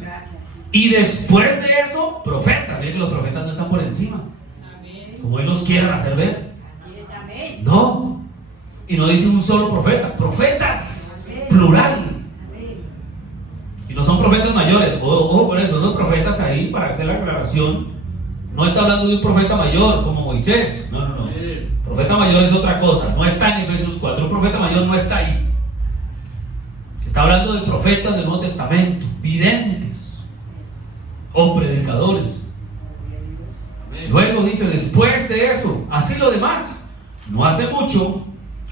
y después de eso, profetas. Miren que los profetas no están por encima, como Él los quiere hacer ver. No, y no dice un solo profeta, profetas, plural. Y no son profetas mayores. Ojo por eso, esos profetas ahí, para hacer la aclaración, no está hablando de un profeta mayor como Moisés. No. Profeta mayor es otra cosa, no está en Efesios 4. Un profeta mayor no está ahí. Está hablando de profetas del Nuevo Testamento, videntes o predicadores. Luego dice, después de eso, así lo demás. No hace mucho,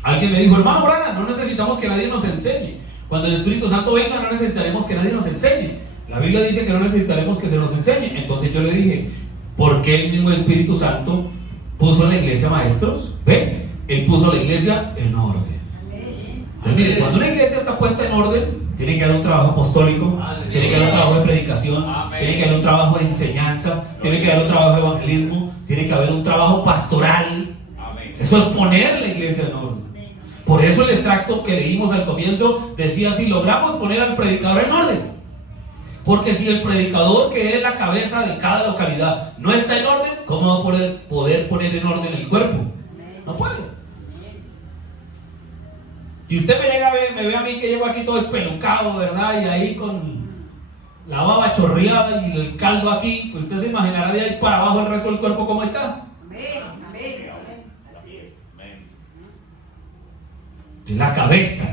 alguien me dijo, hermano Brana, no necesitamos que nadie nos enseñe. Cuando el Espíritu Santo venga, no necesitaremos que nadie nos enseñe. La Biblia dice que no necesitaremos que se nos enseñe. Entonces yo le dije, ¿por qué el mismo Espíritu Santo puso en la iglesia maestros? ¿Ve? Él puso la iglesia en orden. Entonces mire, cuando una iglesia está puesta en orden, tiene que haber un trabajo apostólico, tiene que haber un trabajo de predicación, tiene que haber un trabajo de enseñanza, tiene que haber un trabajo de evangelismo, tiene que haber un trabajo pastoral. Eso es poner la iglesia en orden. Por eso el extracto que leímos al comienzo decía, si logramos poner al predicador en orden. Porque si el predicador, que es la cabeza de cada localidad, no está en orden, ¿cómo va a poder poner en orden el cuerpo? No puede. Si usted me ve a mí que llego aquí todo espelucado, ¿verdad? Y ahí con la baba chorreada y el caldo aquí, pues usted se imaginará de ahí para abajo el resto del cuerpo cómo está. En la cabeza.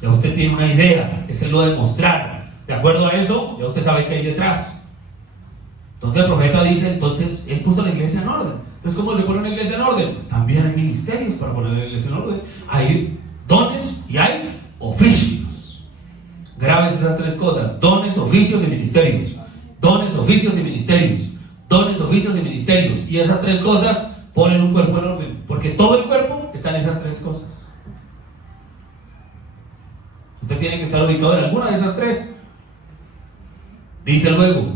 Ya usted tiene una idea, ese es lo de mostrar. De acuerdo a eso, ya usted sabe qué hay detrás. Entonces el profeta dice, entonces él puso la iglesia en orden. Entonces, ¿cómo se pone una iglesia en orden? También hay ministerios para poner la iglesia en orden. Hay dones y hay oficios. Grabes esas tres cosas: dones, oficios y ministerios. Dones, oficios y ministerios. Dones, oficios y ministerios. Y esas tres cosas ponen un cuerpo en orden, porque todo el cuerpo está en esas tres cosas. Usted tiene que estar ubicado en alguna de esas tres. Dice luego,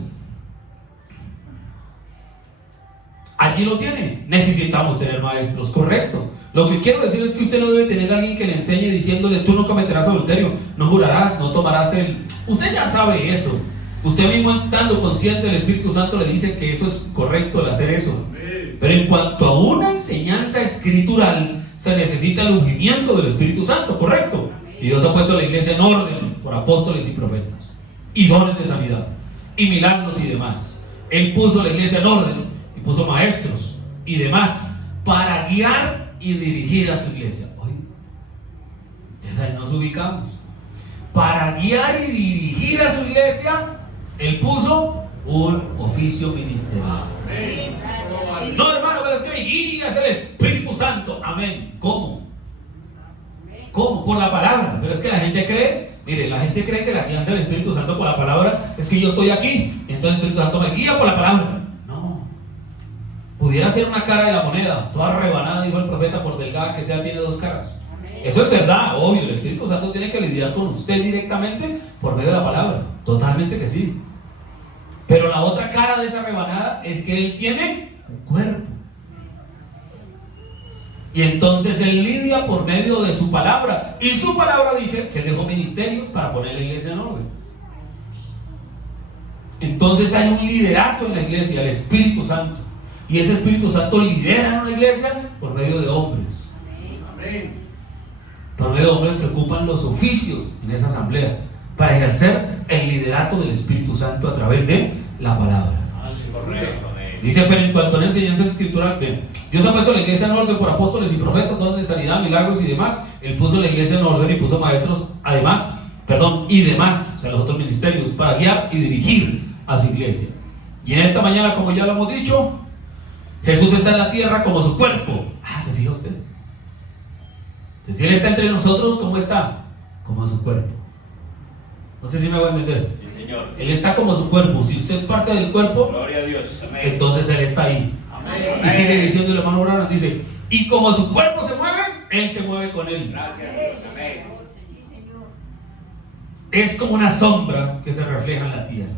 allí lo tiene. Necesitamos tener maestros, correcto. Lo que quiero decir es que usted no debe tener a alguien que le enseñe diciéndole, tú no cometerás adulterio, no jurarás, no tomarás el... Usted ya sabe eso. Usted mismo, estando consciente del Espíritu Santo, le dice que eso es correcto el hacer eso. Pero en cuanto a una enseñanza escritural, se necesita el ungimiento del Espíritu Santo, correcto. Y Dios ha puesto la iglesia en orden por apóstoles y profetas, y dones de sanidad, y milagros y demás. Él puso la iglesia en orden y puso maestros y demás para guiar y dirigir a su iglesia. Hoy desde ahí nos ubicamos. Para guiar y dirigir a su iglesia, Él puso un oficio ministerial. No, hermano, pero es que mi guía es el Espíritu Santo. Amén. ¿Cómo? ¿Cómo? Por la palabra. Pero es que la gente cree, mire, la gente cree que la guianza del Espíritu Santo por la palabra es que yo estoy aquí, entonces el Espíritu Santo me guía por la palabra. No. Pudiera ser una cara de la moneda, toda rebanada, dijo el profeta, por delgada que sea, tiene dos caras. Eso es verdad, obvio. El Espíritu Santo tiene que lidiar con usted directamente por medio de la palabra. Totalmente que sí. Pero la otra cara de esa rebanada es que Él tiene un cuerpo. Y entonces Él lidia por medio de su palabra. Y su palabra dice que Él dejó ministerios para poner la iglesia en orden. Entonces hay un liderato en la iglesia, el Espíritu Santo. Y ese Espíritu Santo lidera en una iglesia por medio de hombres. Amén. Por medio de hombres que ocupan los oficios en esa asamblea para ejercer el liderato del Espíritu Santo a través de la palabra. Correcto. Dice, pero en cuanto a la enseñanza escritural, bien, Dios ha puesto la iglesia en orden por apóstoles y profetas, dones de sanidad, milagros y demás. Él puso la iglesia en orden y puso maestros, además, y demás, o sea, los otros ministerios, para guiar y dirigir a su iglesia. Y en esta mañana, como ya lo hemos dicho, Jesús está en la tierra como su cuerpo. ¿Se fija usted? Entonces, si Él está entre nosotros, ¿cómo está? Como su cuerpo. No sé si me voy a entender. Sí, Señor. Él está como su cuerpo. Si usted es parte del cuerpo, Gloria a Dios. Amén. entonces Él está ahí. Amén. Y sigue diciendo el hermano Branham, dice, y como su cuerpo se mueve, Él se mueve con Él. Gracias a Dios. Amén. Es como una sombra que se refleja en la tierra.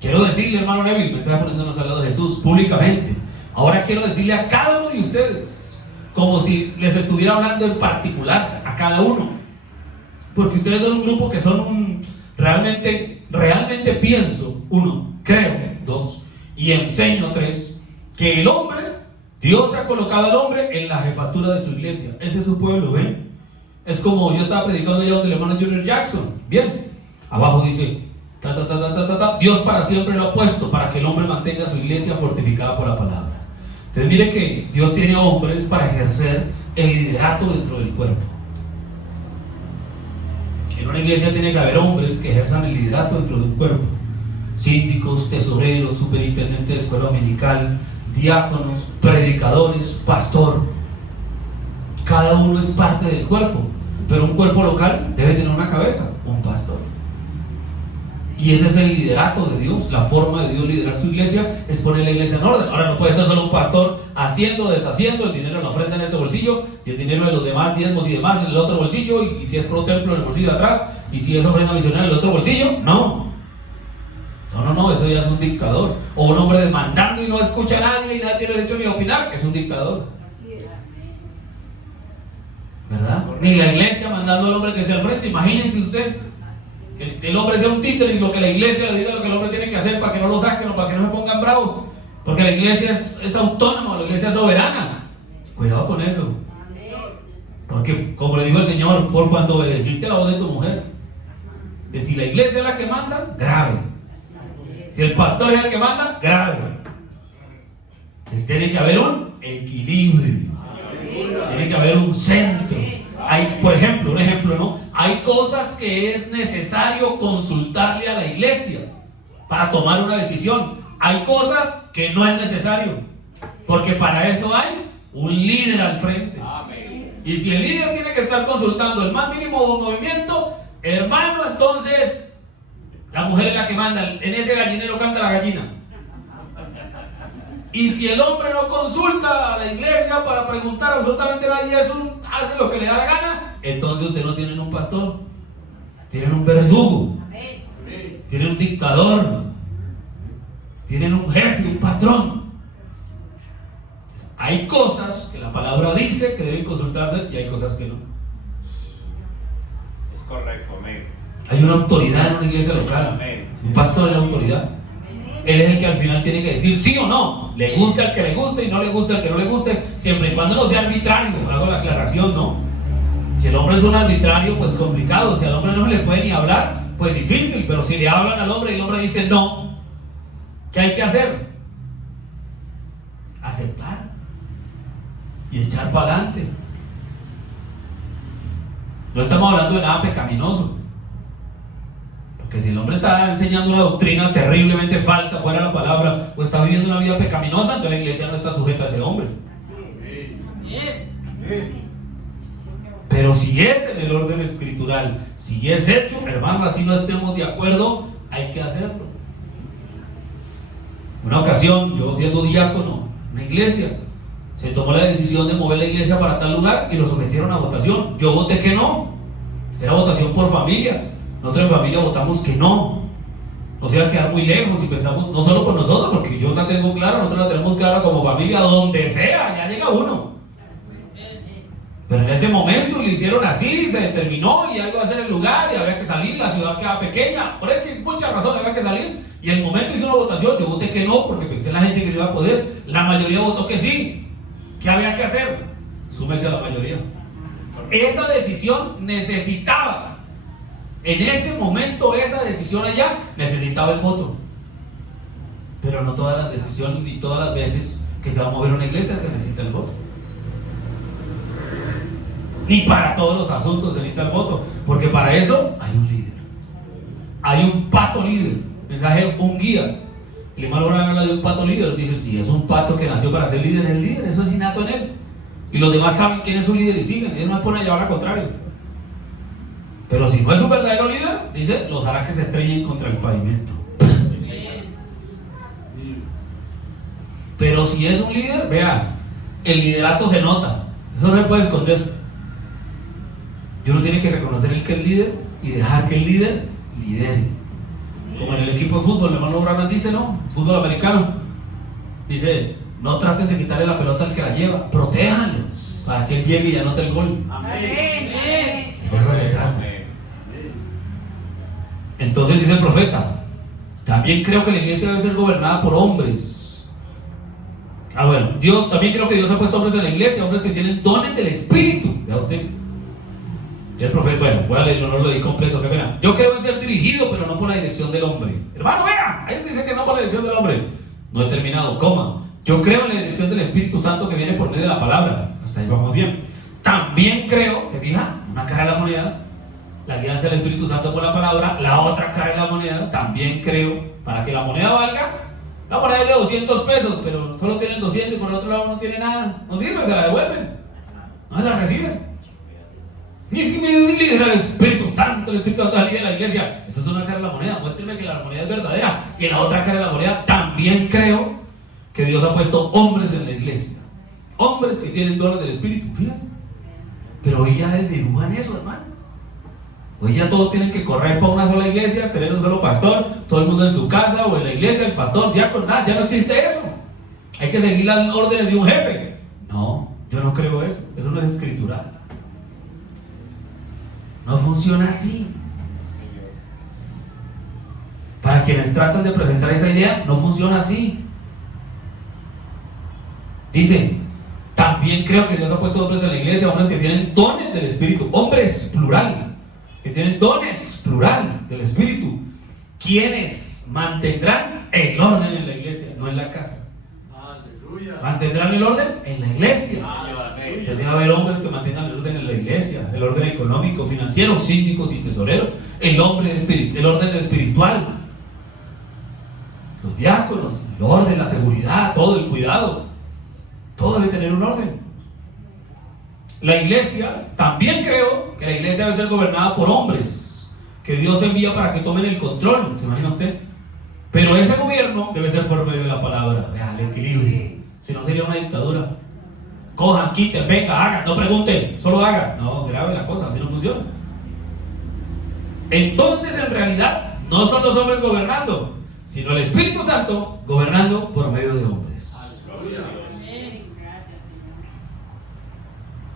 Quiero decirle, hermano Neville, me está poniéndonos al lado de Jesús públicamente. Ahora quiero decirle a cada uno de ustedes, como si les estuviera hablando en particular a cada uno, porque ustedes son un grupo que son realmente pienso, 1, creo, 2, y enseño, 3, que el hombre, Dios ha colocado al hombre en la jefatura de su iglesia. Ese es su pueblo, ¿ven? Es como yo estaba predicando allá donde el hermano Junior Jackson, bien, abajo dice, Dios para siempre lo ha puesto para que el hombre mantenga su iglesia fortificada por la palabra. Entonces mire que Dios tiene hombres para ejercer el liderato dentro del cuerpo. En una iglesia tiene que haber hombres que ejerzan el liderato dentro de un cuerpo. Síndicos, tesoreros, superintendentes de escuela dominical, diáconos, predicadores, pastor. Cada uno es parte del cuerpo, pero un cuerpo local debe tener una cabeza, un pastor. Y ese es el liderato de Dios. La forma de Dios liderar su iglesia es poner la iglesia en orden. Ahora no puede ser solo un pastor haciendo, deshaciendo, el dinero en la ofrenda en este bolsillo y el dinero de los demás diezmos y demás en el otro bolsillo, y si es pro templo en el bolsillo de atrás, y si es ofrenda misionera en el otro bolsillo. No, eso ya es un dictador. O un hombre demandando y no escucha a nadie y nadie tiene derecho ni a opinar, es un dictador. ¿Verdad? Ni la iglesia mandando al hombre que sea al frente. Imagínense usted, el hombre sea un títere y lo que la iglesia le diga lo que el hombre tiene que hacer para que no lo saquen o para que no se pongan bravos, porque la iglesia es autónoma, la iglesia es soberana. Cuidado con eso, porque como le dijo el Señor, por cuanto obedeciste la voz de tu mujer, que si la iglesia es la que manda, grave. Si el pastor es el que manda, grave. Entonces tiene que haber un equilibrio, tiene que haber un centro. Hay, por ejemplo, un ejemplo, ¿no? Hay cosas que es necesario consultarle a la iglesia para tomar una decisión. Hay cosas que no es necesario, porque para eso hay un líder al frente. Y si el líder tiene que estar consultando el más mínimo movimiento, hermano, entonces la mujer es la que manda. En ese gallinero canta la gallina. Y si el hombre no consulta a la iglesia para preguntar absolutamente nada y eso hace lo que le da la gana, entonces usted no tiene un pastor, tienen un verdugo, tienen un dictador, tienen un jefe, un patrón. Hay cosas que la palabra dice que deben consultarse y hay cosas que no. Es correcto, amén. Hay una autoridad en una iglesia local, un pastor es la autoridad. Él es el que al final tiene que decir sí o no. Le gusta al que le guste y no le gusta al que no le guste, siempre y cuando no sea arbitrario. Hago la aclaración, ¿no? Si el hombre es un arbitrario, pues complicado. Si al hombre no le puede ni hablar, pues difícil. Pero si le hablan al hombre y el hombre dice no, ¿qué hay que hacer? Aceptar y echar para adelante. No estamos hablando de nada pecaminoso. Porque si el hombre está enseñando una doctrina terriblemente falsa, fuera de la palabra, o está viviendo una vida pecaminosa, entonces la iglesia no está sujeta a ese hombre. Pero si es en el orden escritural, si es hecho, hermano, así no estemos de acuerdo, hay que hacerlo. Una ocasión, yo siendo diácono en una iglesia, Se tomó la decisión de mover la iglesia para tal lugar y lo sometieron a votación. Yo voté que no. Era votación por familia. Nosotros en familia votamos que no. No se iba a quedar muy lejos y pensamos, no solo por nosotros, porque yo la tengo clara, nosotros la tenemos clara como familia, donde sea, ya llega uno. Pero en ese momento lo hicieron así, se determinó y algo va a ser el lugar y había que salir, la ciudad quedaba pequeña, por eso muchas razones había que salir. Y en el momento hizo una votación, yo voté que no porque pensé en la gente que no iba a poder. La mayoría votó que sí. ¿Qué había que hacer? Súmese a la mayoría. Esa decisión necesitaba, en ese momento, esa decisión allá necesitaba el voto. Pero no todas las decisiones ni todas las veces que se va a mover una iglesia se necesita el voto. Ni para todos los asuntos se necesita el voto, porque para eso hay un líder, hay un pato líder, mensaje, un guía. El hermano Branham habla de un pato líder, dice, si es un pato que nació para ser líder, es líder, eso es innato en él. Y los demás saben quién es su líder y siguen, ellos no se ponen a llevar la contraria. Pero si no es un verdadero líder, dice, los hará que se estrellen contra el pavimento. Pero si es un líder, vea, el liderato se nota, eso no se puede esconder. Y uno tiene que reconocer el que es líder y dejar que el líder lidere. Como en el equipo de fútbol, el hermano Branham dice, no, fútbol americano, dice, no traten de quitarle la pelota al que la lleva, protéjanlo para que él llegue y anote el gol. Amén. De eso se trata. Entonces dice el profeta, también creo que la iglesia debe ser gobernada por hombres. Bueno, también creo que Dios ha puesto hombres en la iglesia, hombres que tienen dones del Espíritu. Vea usted. El profeta, bueno, voy a leerlo, no lo leí completo, qué pena. Yo creo en ser dirigido, pero no por la dirección del hombre. Hermano, venga, ahí dice que no por la dirección del hombre. No he terminado, coma. Yo creo en la dirección del Espíritu Santo que viene por medio de la palabra. Hasta ahí vamos bien. También creo, ¿se fija? Una cara de la moneda, la guianza del Espíritu Santo por la palabra, la otra cara de la moneda, también creo, para que la moneda valga, la moneda es de 200 pesos, pero solo tienen 200 y por el otro lado no tiene nada. No sirve, se la devuelven. No se la reciben. Ni si me lidera el Espíritu Santo, el Espíritu Santo lidera la iglesia. Eso es una cara de la moneda, muéstrenme que la moneda es verdadera. Y en la otra cara de la moneda también creo que Dios ha puesto hombres en la iglesia, hombres que tienen dones del Espíritu, fíjense. Pero hoy ya dibujan eso, hermano. Hoy ya todos tienen que correr para una sola iglesia, tener un solo pastor, todo el mundo en su casa o en la iglesia, el pastor, diácono, nada, ya no existe eso. Hay que seguir las órdenes de un jefe. No, yo no creo eso, eso no es escritural. No funciona así. Para quienes tratan de presentar esa idea, no funciona así. Dicen, también creo que Dios ha puesto hombres en la iglesia, hombres que tienen dones del Espíritu, hombres plural, que tienen dones plural del Espíritu, quienes mantendrán el orden en la iglesia, no en la casa. Aleluya. Mantendrán el orden en la iglesia. Aleluya. Debe haber hombres que mantengan el orden en la iglesia, el orden económico, financiero, síndicos y tesoreros, el orden espiritual, los diáconos, el orden, la seguridad, todo el cuidado, todo debe tener un orden. La iglesia, también creo que la iglesia debe ser gobernada por hombres que Dios envía para que tomen el control, ¿se imagina usted? Pero ese gobierno debe ser por medio de la palabra, vea, el equilibrio, si no sería una dictadura. Cojan, quiten, venga, hagan, no pregunten, solo hagan. No, grave la cosa, así no funciona. Entonces, en realidad, no son los hombres gobernando, sino el Espíritu Santo gobernando por medio de hombres. Aleluya.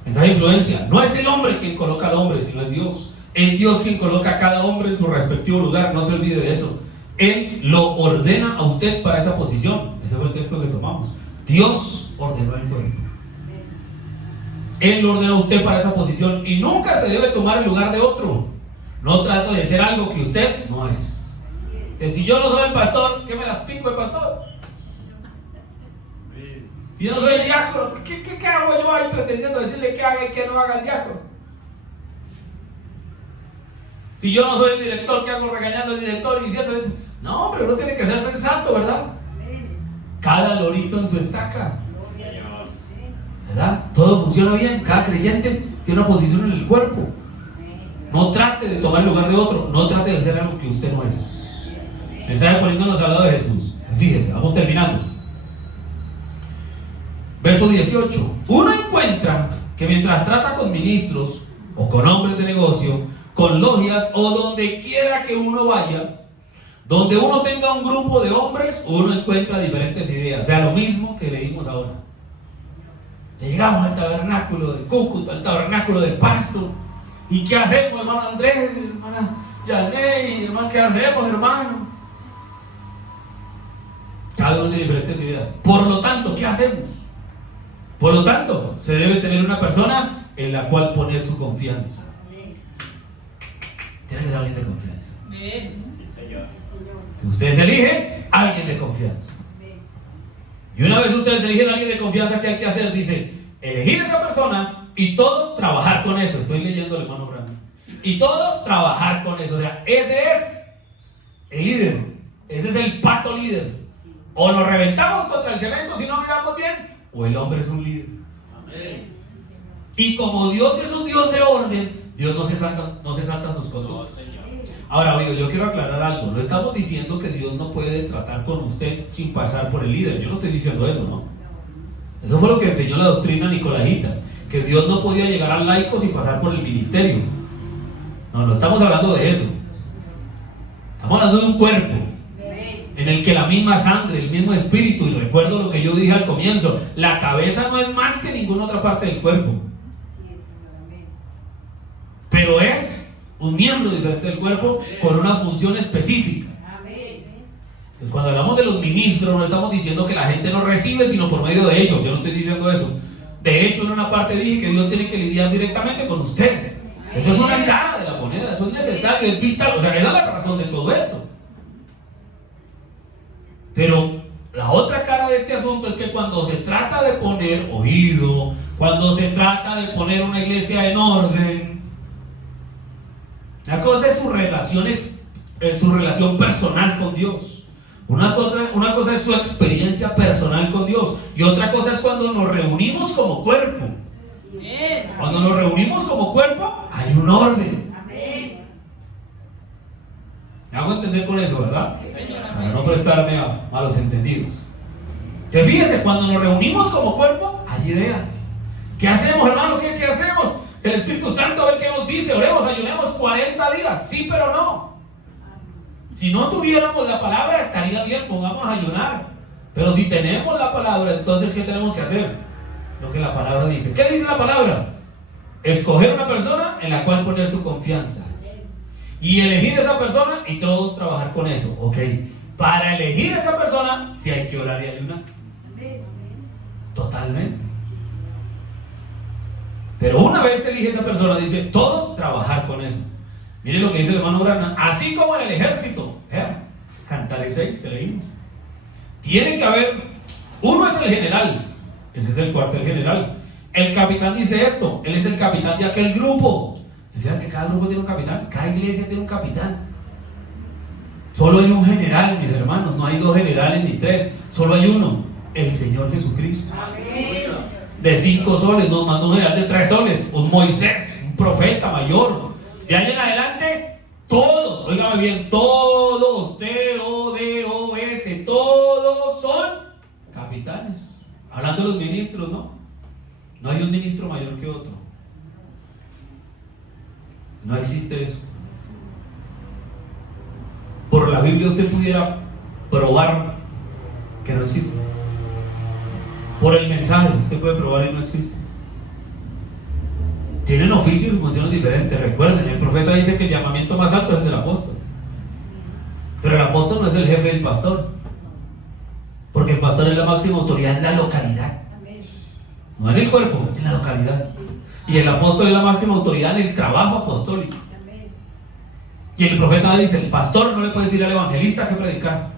Esa influencia, no es el hombre quien coloca al hombre, sino es Dios. Es Dios quien coloca a cada hombre en su respectivo lugar, no se olvide de eso. Él lo ordena a usted para esa posición. Ese fue el texto que tomamos. Dios ordenó el cuerpo. Él lo ordena a usted para esa posición y nunca se debe tomar el lugar de otro. No trate de ser algo que usted no es. Que si yo no soy el pastor, ¿qué me las pingo el pastor? Si yo no soy el diácono, ¿qué hago yo ahí pretendiendo decirle qué haga y qué no haga el diácono? Si yo no soy el director, ¿qué hago regañando al director y diciéndole? No, pero uno tiene que ser sensato, ¿verdad? Cada lorito en su estaca, ¿verdad? Todo funciona bien, cada creyente tiene una posición en el cuerpo. No trate de tomar el lugar de otro, no trate de ser algo que usted no es. Mensaje poniéndonos al lado de Jesús. Fíjese, vamos terminando. Verso 18. Uno encuentra que mientras trata con ministros o con hombres de negocio, con logias o donde quiera que uno vaya, donde uno tenga un grupo de hombres, uno encuentra diferentes ideas. Vea lo mismo que leímos ahora. Llegamos al tabernáculo de Cúcuta, al tabernáculo de Pasto. ¿Y qué hacemos, hermano Andrés, hermana Yaney, hermano? ¿Qué hacemos, hermano? Cada uno tiene diferentes ideas. Por lo tanto, ¿qué hacemos? Por lo tanto, se debe tener una persona en la cual poner su confianza. Tiene que ser alguien de confianza. Sí, Señor. Ustedes eligen a alguien de confianza. Y una vez ustedes eligen a alguien de confianza, ¿qué hay que hacer? Dice, elegir a esa persona y todos trabajar con eso. Estoy leyendo el hermano Brando. Y todos trabajar con eso. O sea, ese es el líder. Ese es el pato líder. O nos reventamos contra el cemento si no miramos bien, o el hombre es un líder. Amén. Y como Dios es un Dios de orden, Dios no se salta sus conductas. Ahora, oído, yo quiero aclarar algo. No estamos diciendo que Dios no puede tratar con usted sin pasar por el líder. Yo no estoy diciendo eso, ¿no? Eso fue lo que enseñó la doctrina nicolajita, que Dios no podía llegar al laico sin pasar por el ministerio. No estamos hablando de eso. Estamos hablando de un cuerpo en el que la misma sangre, el mismo espíritu, y recuerdo lo que yo dije al comienzo, la cabeza no es más que ninguna otra parte del cuerpo, pero es un miembro diferente del cuerpo con una función específica. Entonces, cuando hablamos de los ministros, no estamos diciendo que la gente no recibe sino por medio de ellos. Yo no estoy diciendo eso. De hecho, en una parte dije que Dios tiene que lidiar directamente con usted. Eso es una cara de la moneda, eso es necesario, es vital. O sea, esa es la razón de todo esto. Pero la otra cara de este asunto es que cuando se trata de poner oído, cuando se trata de poner una iglesia en orden, la cosa es su relación personal con Dios. Una cosa es su experiencia personal con Dios, y otra cosa es cuando nos reunimos como cuerpo. Cuando nos reunimos como cuerpo, hay un orden. ¿Me hago entender con eso, verdad? Para no prestarme a malos entendidos. Que fíjense, cuando nos reunimos como cuerpo, hay ideas. ¿Qué hacemos, hermano? ¿Qué hacemos? El Espíritu Santo, a ver qué nos dice. Oremos, ayunemos 40 días. Sí, pero no. Si no tuviéramos la palabra, estaría bien, pongamos a ayunar. Pero si tenemos la palabra, entonces ¿qué tenemos que hacer? Lo que la palabra dice. ¿Qué dice la palabra? Escoger una persona en la cual poner su confianza. Y elegir a esa persona y todos trabajar con eso. Ok, para elegir a esa persona, sí hay que orar y ayunar. Totalmente. Pero una vez se elige esa persona, dice, todos trabajar con eso. Miren lo que dice el hermano Branham. Así como en el ejército, Cantares 6 que leímos. Tiene que haber, uno es el general, ese es el cuartel general. El capitán dice esto, él es el capitán de aquel grupo. ¿Se fijan que cada grupo tiene un capitán? Cada iglesia tiene un capitán. Solo hay un general, mis hermanos, no hay dos generales ni tres, solo hay uno, el Señor Jesucristo. De 5 soles, nos manda un general de 3 soles, un Moisés, un profeta mayor. De ahí en adelante, todos, óigame bien, todos, T-O-D-O-S, todos son capitanes. Hablando de los ministros, ¿no? No hay un ministro mayor que otro. No existe eso. Por la Biblia usted pudiera probar que no existe. Por el mensaje usted puede probar y no existe. Tienen oficios y funciones diferentes. Recuerden, el profeta dice que el llamamiento más alto es el del apóstol. Pero el apóstol no es el jefe del pastor, porque el pastor es la máxima autoridad en la localidad, no en el cuerpo, en la localidad. Y el apóstol es la máxima autoridad en el trabajo apostólico. Y el profeta dice, el pastor no le puede decir al evangelista que predicar,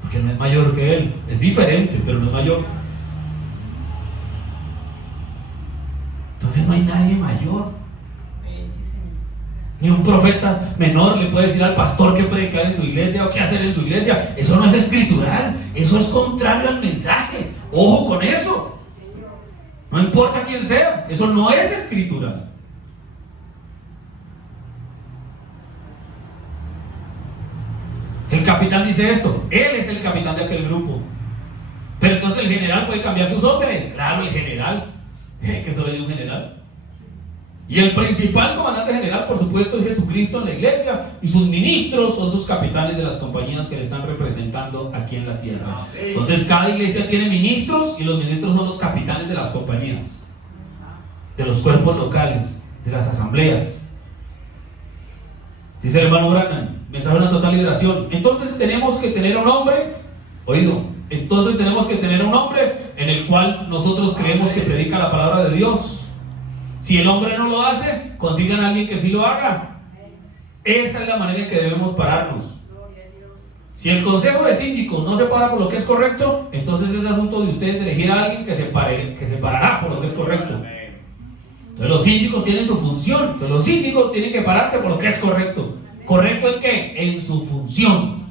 porque no es mayor que él. Es diferente, pero no es mayor. Entonces no hay nadie mayor. Ni un profeta menor le puede decir al pastor qué predicar en su iglesia o qué hacer en su iglesia. Eso no es escritural, eso es contrario al mensaje. Ojo con eso. No importa quién sea, eso no es escritural. El capitán dice esto, él es el capitán de aquel grupo. Pero entonces el general puede cambiar sus órdenes. Claro, el general, que solo hay un general. Y el principal comandante general, por supuesto, es Jesucristo en la iglesia, y sus ministros son sus capitanes de las compañías que le están representando aquí en la tierra. Entonces cada iglesia tiene ministros, y los ministros son los capitanes de las compañías, de los cuerpos locales, de las asambleas. Dice el hermano Branham, mensaje de una total liberación. Entonces tenemos que tener un hombre, entonces tenemos que tener un hombre en el cual nosotros creemos que predica la palabra de Dios. Si el hombre no lo hace, consigan a alguien que sí lo haga. Esa es la manera en que debemos pararnos. Si el consejo de síndicos no se para por lo que es correcto, entonces es asunto de ustedes de elegir a alguien que se parará por lo que es correcto. Entonces los síndicos tienen su función. Entonces los síndicos tienen que pararse por lo que es correcto. ¿Correcto en qué? En su función.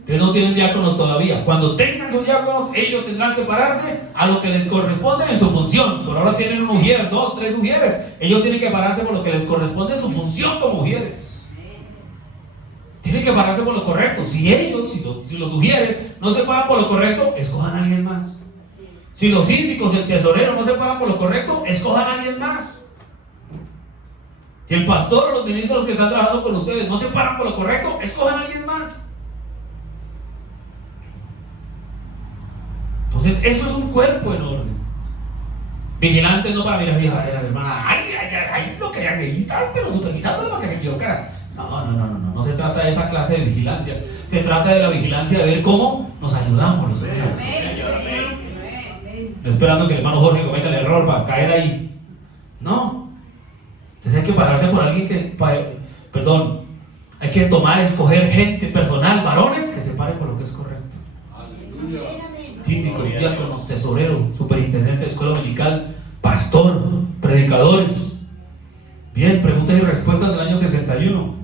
Ustedes no tienen diáconos todavía. Cuando tengan sus diáconos, ellos tendrán que pararse a lo que les corresponde en su función. Por ahora tienen un ujier, 2, 3 ujieres. Ellos tienen que pararse por lo que les corresponde en su función como ujieres. Tienen que pararse por lo correcto. Si ellos, si los ujieres no se paran por lo correcto, escojan a alguien más. Si los síndicos, el tesorero no se paran por lo correcto, escojan a alguien más. Si el pastor o los ministros que están trabajando con ustedes no se paran por lo correcto, escojan a alguien más. Entonces, eso es un cuerpo en orden. Vigilantes no para mirar, la hermana, ay, lo querían revisar, pero supervisándolo para que se equivocara. No se trata de esa clase de vigilancia. Se trata de la vigilancia de ver cómo nos ayudamos los hermanos. No esperando que el hermano Jorge cometa el error para caer ahí. No. Entonces hay que pararse por alguien hay que escoger gente personal, varones, que se paren por lo que es correcto. Síndico, diáconos, tesorero, superintendente de escuela dominical, pastor, predicadores. Bien, preguntas y respuestas del año 61.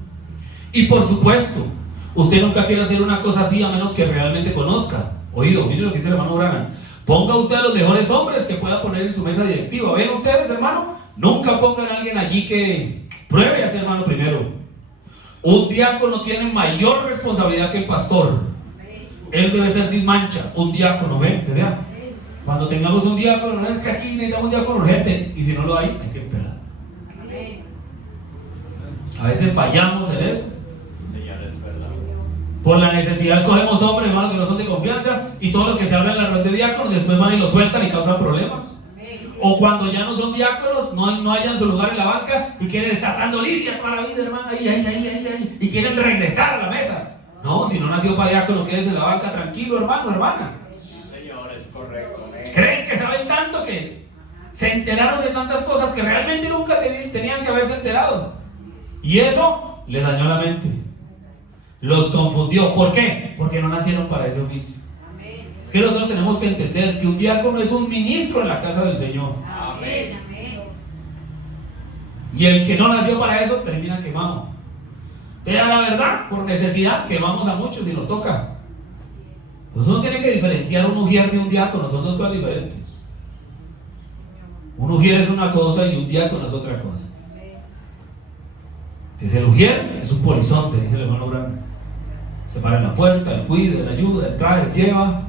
Y por supuesto, usted nunca quiere hacer una cosa así a menos que realmente conozca. Mire lo que dice el hermano Branham. Ponga usted a los mejores hombres que pueda poner en su mesa directiva. ¿Ven ustedes, hermano? Nunca pongan a alguien allí que pruebe a ser hermano primero. Un diácono tiene mayor responsabilidad que el pastor. Él debe ser sin mancha, un diácono, ¿ven? Cuando tengamos un diácono, no es que aquí necesitamos un diácono urgente, y si no lo hay que esperar. A veces fallamos en eso. Por la necesidad escogemos hombres, hermanos, que no son de confianza, y todo lo que se habla en la red de diáconos, después van y lo sueltan y causan problemas. O cuando ya no son diáconos, no hayan su lugar en la banca y quieren estar dando lidia toda la vida, hermano, y quieren regresar a la mesa. No, si no nació para diácono, quédese en la banca tranquilo, hermano, hermana. Señor, es correcto. Creen que saben tanto que se enteraron de tantas cosas que realmente nunca tenían que haberse enterado. Y eso les dañó la mente. Los confundió. ¿Por qué? Porque no nacieron para ese oficio. Es que nosotros tenemos que entender que un diácono es un ministro en la casa del Señor. Amén. Y el que no nació para eso termina quemado. Pero la verdad, por necesidad, quemamos a muchos y nos toca. Pues uno tiene que diferenciar un ujier de un diácono, son dos cosas diferentes. Un ujier es una cosa y un diácono es otra cosa. Entonces el ujier es un polizonte, dice el hermano Branham. Se para en la puerta, el cuida, el ayuda, el trae, el lleva,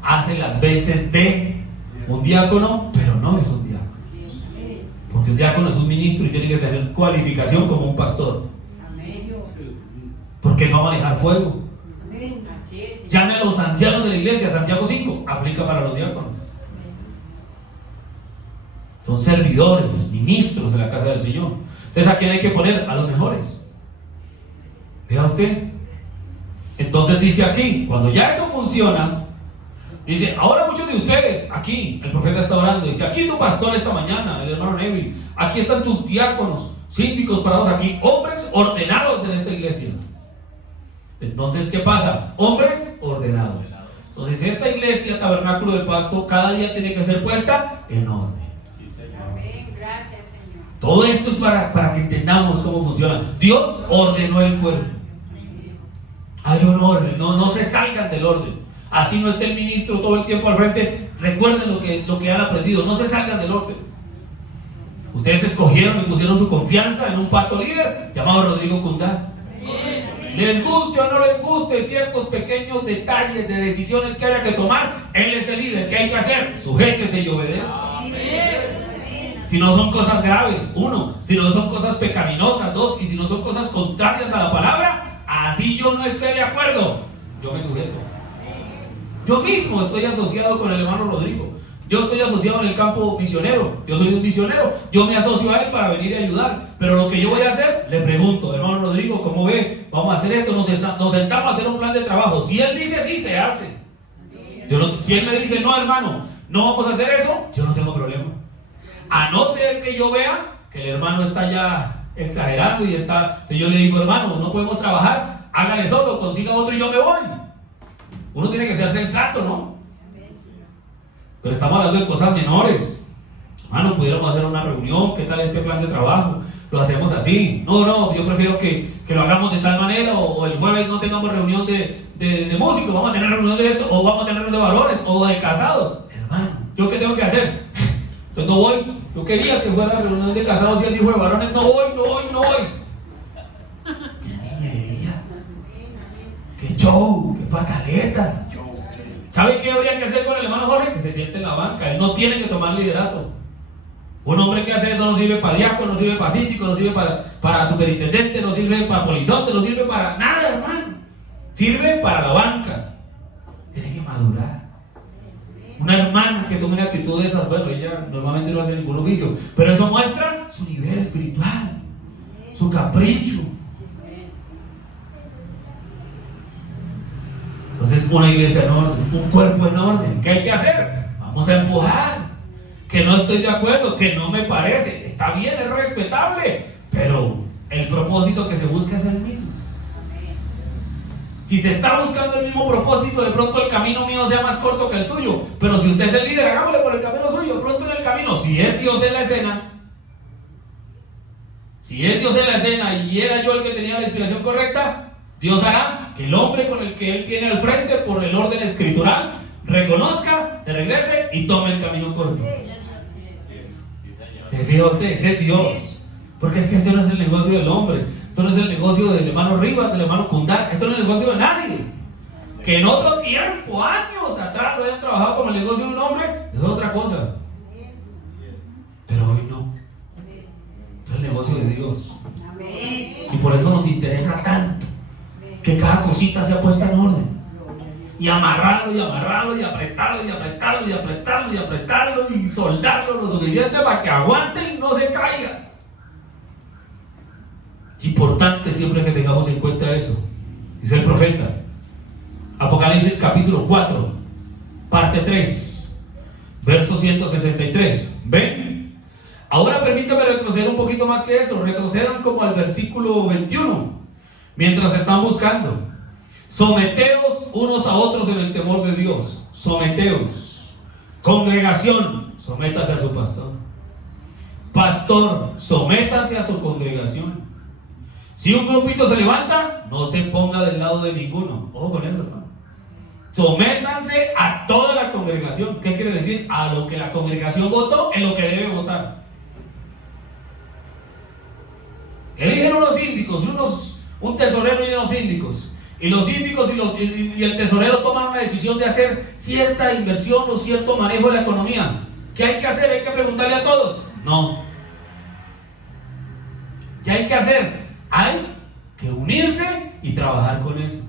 hace las veces de un diácono, pero no es un diácono. Porque un diácono es un ministro y tiene que tener cualificación como un pastor. Porque va a manejar fuego. Llame a los ancianos de la iglesia, Santiago 5, aplica para los diáconos. Son servidores, ministros de la casa del Señor. Entonces, ¿a quién hay que poner? A los mejores. Vea usted. Entonces dice aquí, cuando ya eso funciona, dice, ahora muchos de ustedes, aquí, el profeta está orando, dice, aquí tu pastor esta mañana, el hermano Neville, aquí están tus diáconos, síndicos parados aquí, hombres ordenados en esta iglesia. Entonces, ¿qué pasa? Hombres ordenados. Entonces, esta iglesia, tabernáculo de Pasto, cada día tiene que ser puesta en orden. Gracias, Señor. Todo esto es para que entendamos cómo funciona. Dios ordenó el cuerpo. Hay un orden, no se salgan del orden. Así no esté el ministro todo el tiempo al frente. Recuerden lo que han aprendido. No se salgan del orden. Ustedes escogieron y pusieron su confianza en un pato líder llamado Rodrigo Cundá. Les guste o no les guste ciertos pequeños detalles de decisiones que haya que tomar, Él es el líder. ¿Qué hay que hacer? Sujétese y obedezca. Si no son cosas graves, 1. Si no son cosas pecaminosas, 2. Y si no son cosas contrarias a la palabra, así yo no esté de acuerdo, yo me sujeto. Yo mismo estoy asociado con el hermano Rodrigo. Yo estoy asociado en el campo misionero. Yo soy un misionero. Yo me asocio a él para venir a ayudar. Pero lo que yo voy a hacer, le pregunto, hermano Rodrigo, ¿cómo ve? Vamos a hacer esto. Nos sentamos a hacer un plan de trabajo. Si él dice sí, se hace. Si él me dice no, hermano, no vamos a hacer eso, yo no tengo problema. A no ser que yo vea que el hermano está ya exagerando y está. Entonces yo le digo, hermano, no podemos trabajar, hágale solo, consiga otro y yo me voy. Uno tiene que ser sensato, ¿no? Pero estamos hablando de cosas menores. Hermano, pudiéramos hacer una reunión, ¿qué tal este plan de trabajo? Lo hacemos así. No, yo prefiero que lo hagamos de tal manera, o el jueves no tengamos reunión de músicos, vamos a tener reunión de esto, o vamos a tener reunión de valores, o de casados. Hermano, ¿yo qué tengo que hacer? Entonces no voy. Yo quería que fuera la reunión de casados y él dijo de varones, no voy. ¿Qué niña es ella? ¿Qué show? ¿Qué pataleta? ¿Sabe qué habría que hacer con el hermano Jorge? Que se siente en la banca. Él no tiene que tomar liderato. Un hombre que hace eso no sirve para diácono, no sirve para síndico, no sirve para superintendente, no sirve para polizonte, no sirve para nada, hermano. Sirve para la banca. Tiene que madurar. Una hermana que tome una actitud de esas, bueno, ella normalmente no hace ningún oficio, pero eso muestra su nivel espiritual, su capricho. Entonces, una iglesia en orden, un cuerpo en orden. ¿Qué hay que hacer? Vamos a empujar. Que no estoy de acuerdo, que no me parece. Está bien, es respetable, pero el propósito que se busca es el mismo. Si se está buscando el mismo propósito, de pronto el camino mío sea más corto que el suyo. Pero si usted es el líder, hagámosle por el camino suyo. De pronto en el camino, si es Dios en la escena, y era yo el que tenía la inspiración correcta, Dios hará que el hombre con el que él tiene al frente, por el orden escritural, reconozca, se regrese y tome el camino corto. ¿Se fija usted? Ese es Dios. Porque es que este no es el negocio del hombre. Esto no es el negocio del hermano Rivas, del hermano Kundar. Esto no es el negocio de nadie. Que en otro tiempo, años atrás, lo hayan trabajado como el negocio de un hombre, es otra cosa. Pero hoy no. Es el negocio de Dios. Y por eso nos interesa tanto que cada cosita sea puesta en orden. Y amarrarlo, y apretarlo, y soldarlo lo suficiente para que aguante y no se caiga. Es importante siempre que tengamos en cuenta eso. Dice el profeta, Apocalipsis capítulo 4, parte 3, verso 163. ¿Ven? Ahora permítame retroceder un poquito más que eso. Retrocedan como al versículo 21. Mientras están buscando, someteos unos a otros en el temor de Dios. Someteos. Congregación, sométase a su pastor. Pastor, sométase a su congregación. Si un grupito se levanta, no se ponga del lado de ninguno. Ojo con eso, hermano. Sométanse a toda la congregación. ¿Qué quiere decir? A lo que la congregación votó, en lo que debe votar. Eligen unos síndicos, un tesorero y unos síndicos. Y los síndicos y el tesorero toman una decisión de hacer cierta inversión o cierto manejo de la economía. ¿Qué hay que hacer? ¿Hay que preguntarle a todos? No. ¿Qué hay que hacer? Hay que unirse y trabajar con eso.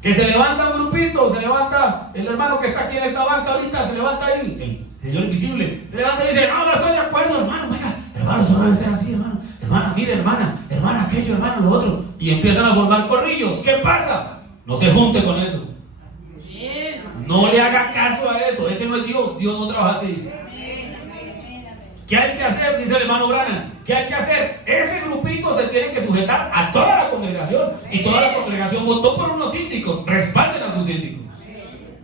Que se levanta un grupito, se levanta el hermano que está aquí en esta banca ahorita, se levanta ahí, el señor invisible, se levanta y dice, no estoy de acuerdo, hermano, venga, hermano, eso no debe ser así, hermano, hermana, mire, hermana, aquello, hermano, lo otro, y empiezan a formar corrillos. ¿Qué pasa? No se junte con eso. No le haga caso a eso, ese no es Dios, Dios no trabaja así. ¿Qué hay que hacer? Dice el hermano Branham. ¿Qué hay que hacer? Ese grupito se tiene que sujetar a toda la congregación. Y toda la congregación votó por unos síndicos. Respalden a sus síndicos.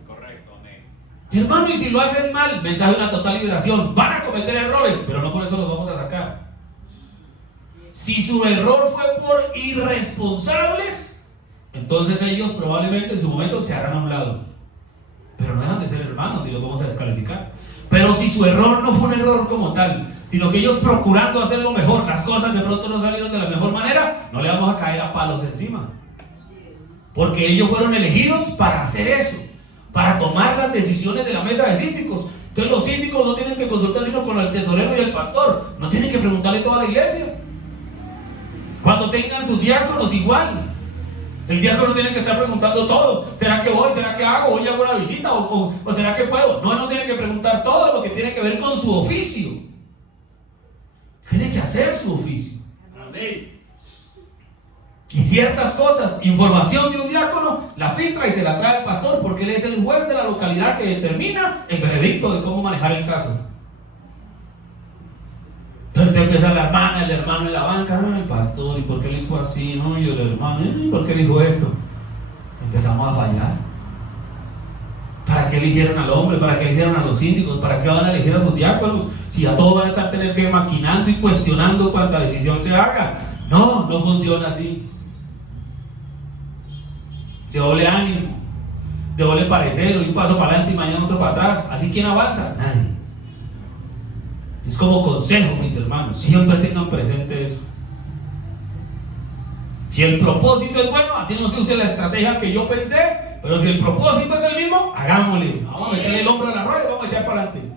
Correcto, amén. Hermano, y si lo hacen mal, mensaje de una total liberación. Van a cometer errores, pero no por eso los vamos a sacar. Si su error fue por irresponsables, entonces ellos probablemente en su momento se harán a un lado. Pero no dejan de ser hermanos y los vamos a descalificar. Pero si su error no fue un error como tal, sino que ellos procurando hacer lo mejor, las cosas de pronto no salieron de la mejor manera, no le vamos a caer a palos encima. Porque ellos fueron elegidos para hacer eso, para tomar las decisiones de la mesa de síndicos. Entonces los síndicos no tienen que consultar sino con el tesorero y el pastor, no tienen que preguntarle a toda la iglesia. Cuando tengan sus diáconos igual, el diácono tiene que estar preguntando todo. ¿Será que voy? ¿Será que hago? ¿Hoy hago una visita? ¿O será que puedo? No tiene que preguntar todo lo que tiene que ver con su oficio. Tiene que hacer su oficio. Amén. Y ciertas cosas, información de un diácono, la filtra y se la trae al pastor, porque él es el juez de la localidad que determina el veredicto de cómo manejar el caso. Entonces empieza la hermana, el hermano en la banca, el pastor, ¿y por qué le hizo así? No, y el hermano, ¿y por qué dijo esto? Empezamos a fallar. ¿Para qué eligieron al hombre? ¿Para qué eligieron a los síndicos? ¿Para qué van a elegir a sus diáconos? Si a todos van a estar tener que ir maquinando y cuestionando cuánta decisión se haga. No funciona así. De doble ánimo, de doble parecer, un paso para adelante y mañana otro para atrás. ¿Así quién avanza? Nadie. Es como consejo, mis hermanos, siempre tengan presente eso. Si el propósito es bueno, así no se use la estrategia que yo pensé, pero si el propósito es el mismo, hagámosle. Vamos a meterle el hombro a la rueda y vamos a echar para adelante.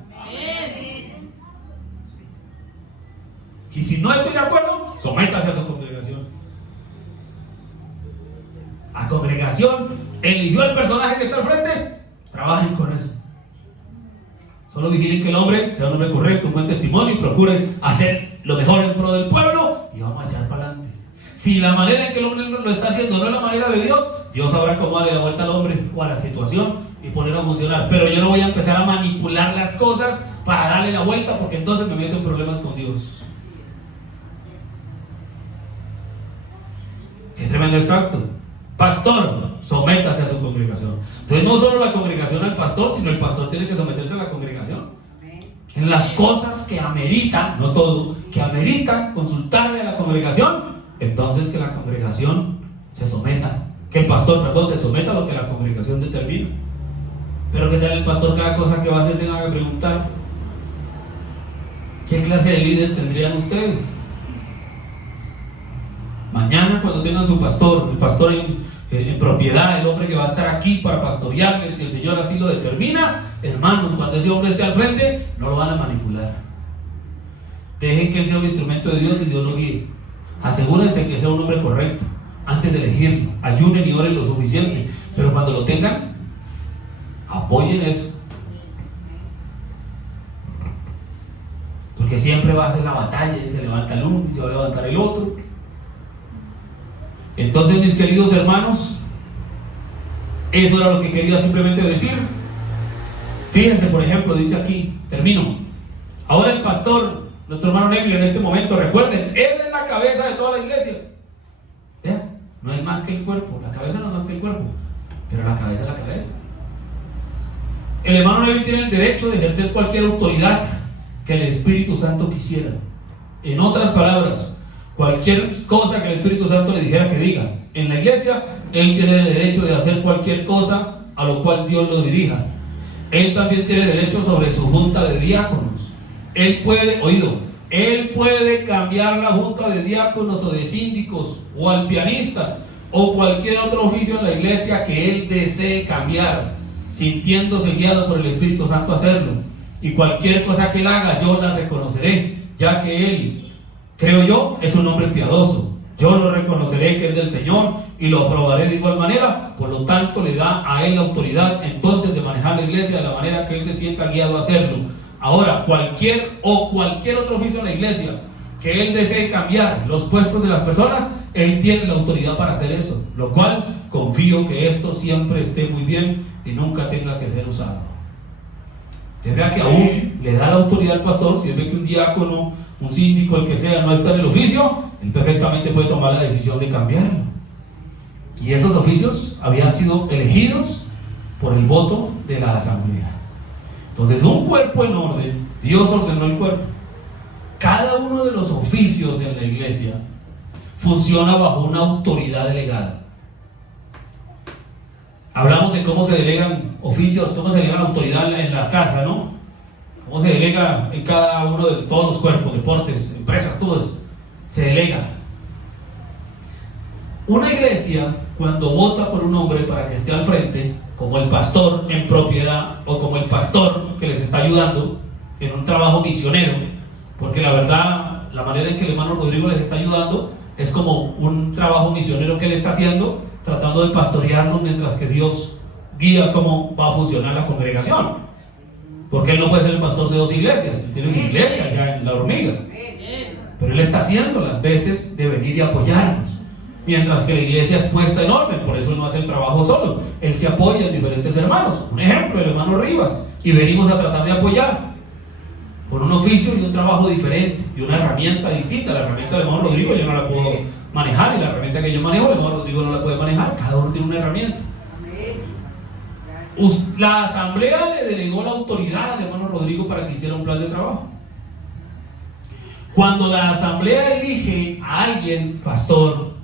Y si no estoy de acuerdo, sométase a su congregación. La congregación eligió al personaje que está al frente, trabajen con eso. Solo vigilen que el hombre sea un hombre correcto, un buen testimonio y procuren hacer lo mejor en pro del pueblo y vamos a echar para adelante. Si la manera en que el hombre lo está haciendo no es la manera de Dios, Dios sabrá cómo darle la vuelta al hombre o a la situación y ponerlo a funcionar. Pero yo no voy a empezar a manipular las cosas para darle la vuelta, porque entonces me meto en problemas con Dios. Qué tremendo este acto. Pastor, sométase a su congregación. Entonces no solo la congregación al pastor, sino el pastor tiene que someterse a la congregación en las cosas que ameritan, no todo, que ameritan consultarle a la congregación. Entonces que la congregación se someta, que el pastor, perdón, se someta a lo que la congregación determina. Pero que tal el pastor cada cosa que va a hacer tenga que preguntar? ¿Qué clase de líder tendrían ustedes? Mañana cuando tengan su pastor, el pastor en propiedad, el hombre que va a estar aquí para pastorearles, si el Señor así lo determina, hermanos, cuando ese hombre esté al frente, no lo van a manipular. Dejen que él sea un instrumento de Dios y Dios lo guíe. Asegúrense que sea un hombre correcto antes de elegirlo. Ayunen y oren lo suficiente, pero cuando lo tengan, apoyen eso. Porque siempre va a ser la batalla y se levanta el uno y se va a levantar el otro. Entonces, mis queridos hermanos, eso era lo que quería simplemente decir. Fíjense, por ejemplo, dice aquí, termino. Ahora el pastor, nuestro hermano Neville, en este momento, recuerden, él es la cabeza de toda la iglesia. ¿Vean? No es más que el cuerpo, la cabeza no es más que el cuerpo, pero la cabeza es la cabeza. El hermano Neville tiene el derecho de ejercer cualquier autoridad que el Espíritu Santo quisiera. En otras palabras, cualquier cosa que el Espíritu Santo le dijera que diga en la iglesia, él tiene el derecho de hacer cualquier cosa a lo cual Dios lo dirija. Él también tiene derecho sobre su junta de diáconos. Él puede cambiar la junta de diáconos o de síndicos o al pianista o cualquier otro oficio en la iglesia que él desee cambiar, sintiéndose guiado por el Espíritu Santo a hacerlo. Y cualquier cosa que él haga, yo la reconoceré, ya que él, creo yo, es un hombre piadoso. Yo lo reconoceré que es del Señor y lo aprobaré de igual manera. Por lo tanto, le da a él la autoridad entonces de manejar la iglesia de la manera que él se sienta guiado a hacerlo. Ahora, cualquier otro oficio en la iglesia que él desee cambiar los puestos de las personas, él tiene la autoridad para hacer eso, lo cual confío que esto siempre esté muy bien y nunca tenga que ser usado. Usted vea que aún le da la autoridad al pastor. Si él ve que un diácono, un síndico, el que sea, no está en el oficio, él perfectamente puede tomar la decisión de cambiarlo. Y esos oficios habían sido elegidos por el voto de la asamblea. Entonces, un cuerpo en orden, Dios ordenó el cuerpo. Cada uno de los oficios en la iglesia funciona bajo una autoridad delegada. Hablamos de cómo se delegan oficios, cómo se delega la autoridad en la casa, ¿no? ¿Cómo se delega en cada uno de todos los cuerpos, deportes, empresas, todo eso? Se delega. Una iglesia, cuando vota por un hombre para que esté al frente, como el pastor en propiedad o como el pastor que les está ayudando en un trabajo misionero, porque la verdad, la manera en que el hermano Rodrigo les está ayudando es como un trabajo misionero que él está haciendo, tratando de pastorearnos mientras que Dios guía cómo va a funcionar la congregación. Porque él no puede ser el pastor de 2 iglesias, él tiene su iglesia allá en La Hormiga, pero él está haciendo las veces de venir y apoyarnos, mientras que la iglesia es puesta en orden. Por eso él no hace el trabajo solo, él se apoya en diferentes hermanos. Un ejemplo, el hermano Rivas, y venimos a tratar de apoyar con un oficio y un trabajo diferente y una herramienta distinta. La herramienta del hermano Rodrigo yo no la puedo manejar, y la herramienta que yo manejo el hermano Rodrigo no la puede manejar. Cada uno tiene una herramienta. La asamblea le delegó la autoridad al hermano Rodrigo para que hiciera un plan de trabajo. Cuando la asamblea elige a alguien, pastor,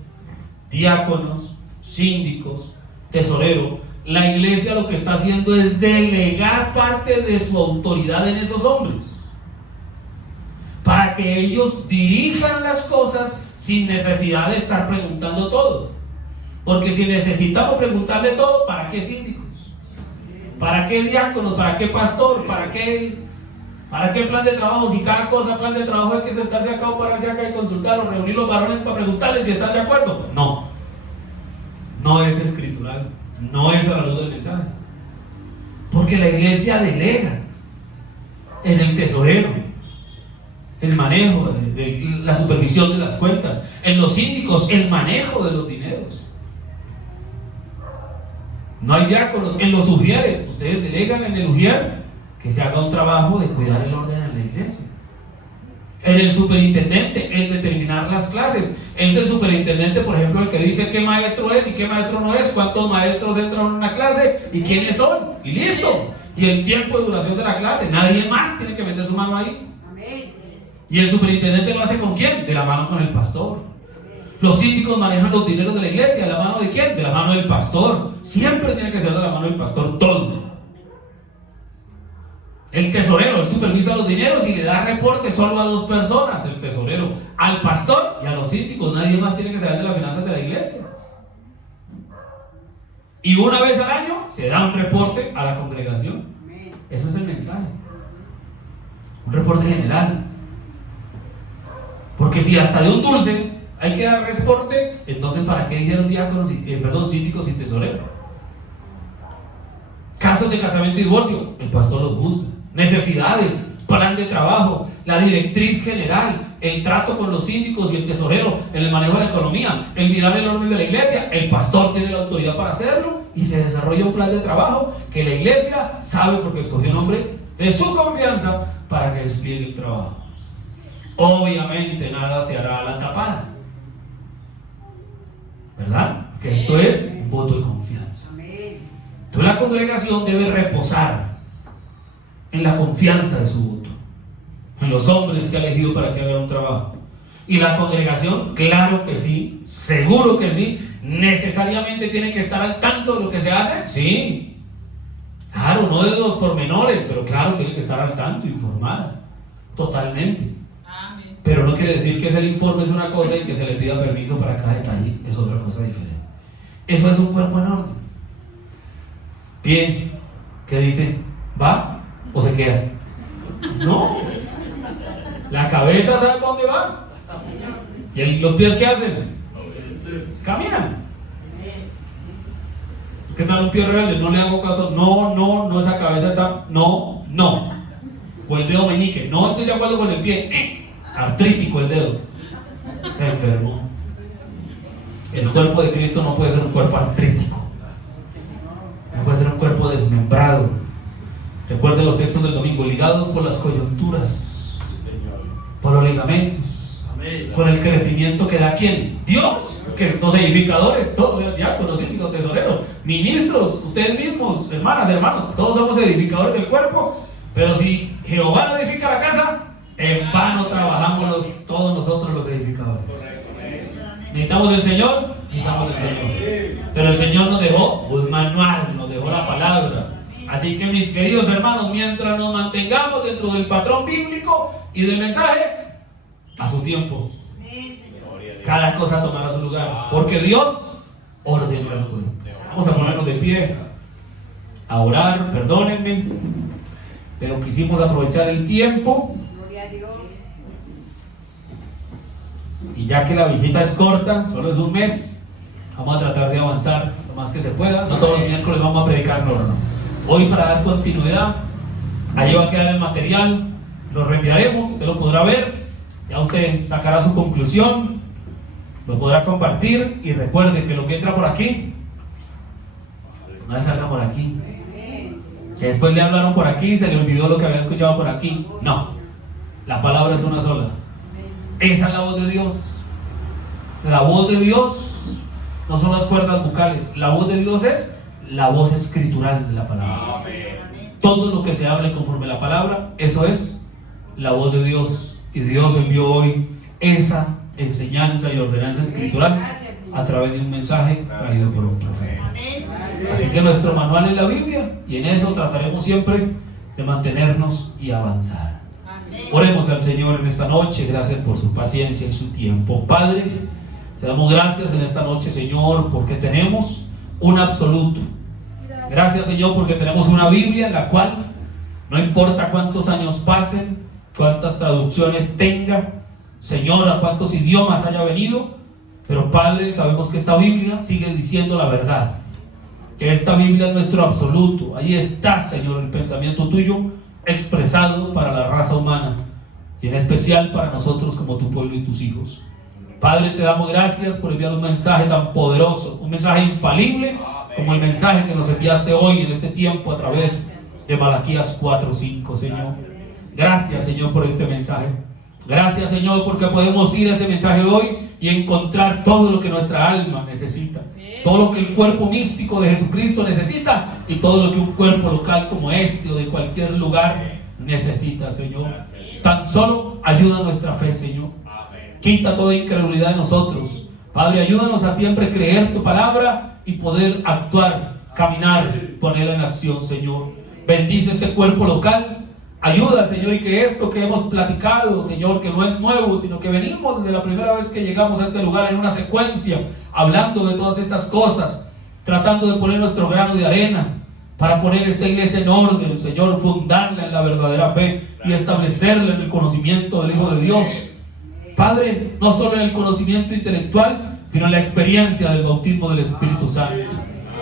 diáconos, síndicos, tesorero, la iglesia lo que está haciendo es delegar parte de su autoridad en esos hombres, para que ellos dirijan las cosas sin necesidad de estar preguntando todo. Porque si necesitamos preguntarle todo, ¿para qué síndicos? ¿Para qué diáconos? ¿Para qué pastor? ¿Para qué plan de trabajo? Si cada cosa, plan de trabajo, hay que sentarse acá o pararse acá y consultar o reunir los varones para preguntarles si están de acuerdo. No es escritural, no es a la luz del mensaje. Porque la iglesia delega en el tesorero el manejo de la supervisión de las cuentas, en los síndicos el manejo de los dineros. No hay diáconos. En los ujieres, ustedes delegan en el ujier que se haga un trabajo de cuidar el orden en la iglesia. En el superintendente, el determinar las clases. Él es el superintendente, por ejemplo, el que dice qué maestro es y qué maestro no es, cuántos maestros entran en una clase y quiénes son, y listo. Y el tiempo de duración de la clase. Nadie más tiene que meter su mano ahí. ¿Y el superintendente lo hace con quién? De la mano con el pastor. Los síndicos manejan los dineros de la iglesia. ¿De la mano de quién? De la mano del pastor. Siempre tiene que ser de la mano del pastor todo. El tesorero, él supervisa los dineros y le da reporte solo a 2 personas: el tesorero, al pastor y a los síndicos. Nadie más tiene que saber de las finanzas de la iglesia. Y una vez al año se da un reporte a la congregación. Eso es el mensaje. Un reporte general. Porque si hasta de un dulce hay que dar reporte, entonces ¿para qué dijeron diáconos, síndicos y tesoreros? Casos de casamiento y divorcio, el pastor los juzga. Necesidades, plan de trabajo, la directriz general, el trato con los síndicos y el tesorero en el manejo de la economía, el mirar el orden de la iglesia, el pastor tiene la autoridad para hacerlo, y se desarrolla un plan de trabajo que la iglesia sabe porque escogió un hombre de su confianza para que despliegue el trabajo. Obviamente nada se hará a la tapada, ¿verdad? Porque esto es un voto de confianza. Entonces la congregación debe reposar en la confianza de su voto, en los hombres que ha elegido para que hagan un trabajo. Y la congregación, claro que sí, seguro que sí, necesariamente tiene que estar al tanto de lo que se hace. Sí, claro, no de los pormenores, pero claro, tiene que estar al tanto, informada, totalmente. Pero no quiere decir que el informe es una cosa y que se le pida permiso para cada detalle es otra cosa diferente. Eso es un cuerpo en orden. Bien, ¿qué dice? ¿Va o se queda? No. La cabeza sabe para dónde va. ¿Y los pies qué hacen? Caminan. ¿Qué tal un pie rebelde? No le hago caso. No, esa cabeza está. No. O el dedo meñique. No estoy de acuerdo con el pie. Artrítico el dedo. Se enfermó. El cuerpo de Cristo no puede ser un cuerpo artrítico. No puede ser un cuerpo desmembrado. Recuerden los textos del domingo: ligados por las coyunturas, por los ligamentos, por el crecimiento que da ¿quién? Dios, que los edificadores, todos, diáconos, síndicos, tesoreros, ministros, ustedes mismos, hermanas, hermanos, todos somos edificadores del cuerpo. Pero si Jehová no edifica la casa, en vano trabajamos todos nosotros los edificadores. ¿Necesitamos del Señor? Necesitamos del Señor. Pero el Señor nos dejó un manual, nos dejó la palabra. Así que mis queridos hermanos, mientras nos mantengamos dentro del patrón bíblico y del mensaje, a su tiempo, cada cosa tomará su lugar, porque Dios ordenó el pueblo. Vamos a ponernos de pie, a orar, perdónenme, pero quisimos aprovechar el tiempo. Gloria a Dios. Y ya que la visita es corta, solo es un mes, vamos a tratar de avanzar lo más que se pueda. No todos los miércoles vamos a predicar, no. Hoy, para dar continuidad, allí va a quedar el material, lo reenviaremos, usted lo podrá ver, ya usted sacará su conclusión, lo podrá compartir, y recuerde que lo que entra por aquí no salga por aquí, que después le hablaron por aquí y se le olvidó lo que había escuchado por aquí. No, la palabra es una sola. Esa es la voz de Dios. La voz de Dios no son las cuerdas vocales, la voz de Dios es la voz escritural de la palabra. Todo lo que se hable conforme a la palabra, eso es la voz de Dios. Y Dios envió hoy esa enseñanza y ordenanza escritural a través de un mensaje traído por un profeta. Así que nuestro manual es la Biblia, y en eso trataremos siempre de mantenernos y avanzar. Oremos al Señor en esta noche. Gracias por su paciencia y su tiempo. Padre, te damos gracias en esta noche, Señor, porque tenemos un absoluto. Gracias, Señor, porque tenemos una Biblia en la cual no importa cuántos años pasen, cuántas traducciones tenga, Señor, a cuántos idiomas haya venido, pero Padre, sabemos que esta Biblia sigue diciendo la verdad, que esta Biblia es nuestro absoluto. Ahí está, Señor, el pensamiento tuyo expresado para la raza humana, y en especial para nosotros como tu pueblo y tus hijos. Padre, te damos gracias por enviar un mensaje tan poderoso, un mensaje infalible, como el mensaje que nos enviaste hoy en este tiempo a través de Malaquías 4:5, Señor. Gracias, Señor, por este mensaje. Gracias, Señor, porque podemos ir a ese mensaje hoy y encontrar todo lo que nuestra alma necesita, todo lo que el cuerpo místico de Jesucristo necesita, y todo lo que un cuerpo local como este o de cualquier lugar necesita, Señor. Tan solo ayuda nuestra fe, Señor. Quita toda incredulidad de nosotros. Padre, ayúdanos a siempre creer tu palabra y poder actuar, caminar, ponerla en acción, Señor. Bendice este cuerpo local. Ayuda, Señor, y que esto que hemos platicado, Señor, que no es nuevo, sino que venimos desde la primera vez que llegamos a este lugar en una secuencia, hablando de todas estas cosas, tratando de poner nuestro grano de arena para poner esta iglesia en orden, Señor, fundarla en la verdadera fe y establecerla en el conocimiento del Hijo de Dios. Padre, no solo en el conocimiento intelectual, sino en la experiencia del bautismo del Espíritu Santo.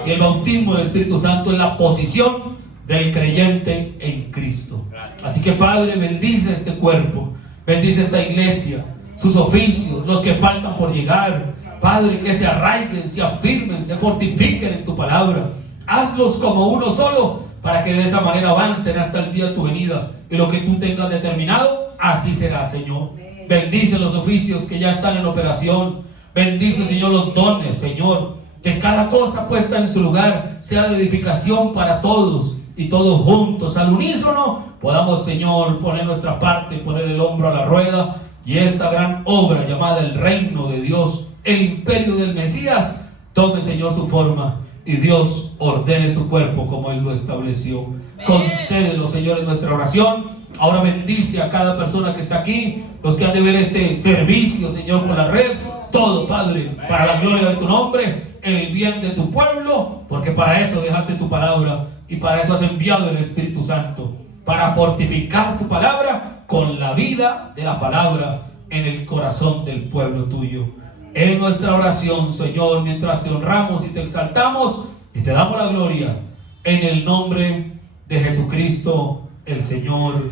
Y el bautismo del Espíritu Santo es la posición del creyente en Cristo. Así que, Padre, bendice este cuerpo, bendice esta iglesia, sus oficios, los que faltan por llegar. Padre, que se arraiguen, se afirmen, se fortifiquen en tu palabra. Hazlos como uno solo, para que de esa manera avancen hasta el día de tu venida. Y lo que tú tengas determinado, así será, Señor. Bendice los oficios que ya están en operación. Bendice, Señor, los dones, Señor. Que cada cosa puesta en su lugar sea de edificación para todos, y todos juntos, al unísono, podamos, Señor, poner nuestra parte, poner el hombro a la rueda, y esta gran obra llamada el reino de Dios, el imperio del Mesías, tome, Señor, su forma, y Dios ordene su cuerpo como Él lo estableció. Concédelo, Señor, en nuestra oración. Ahora bendice a cada persona que está aquí, los que han de ver este servicio, Señor, por la red. Todo, Padre, para la gloria de tu nombre, el bien de tu pueblo, porque para eso dejaste tu palabra, y para eso has enviado el Espíritu Santo, para fortificar tu palabra con la vida de la palabra en el corazón del pueblo tuyo. En nuestra oración, Señor, mientras te honramos y te exaltamos y te damos la gloria, en el nombre de Jesucristo el Señor.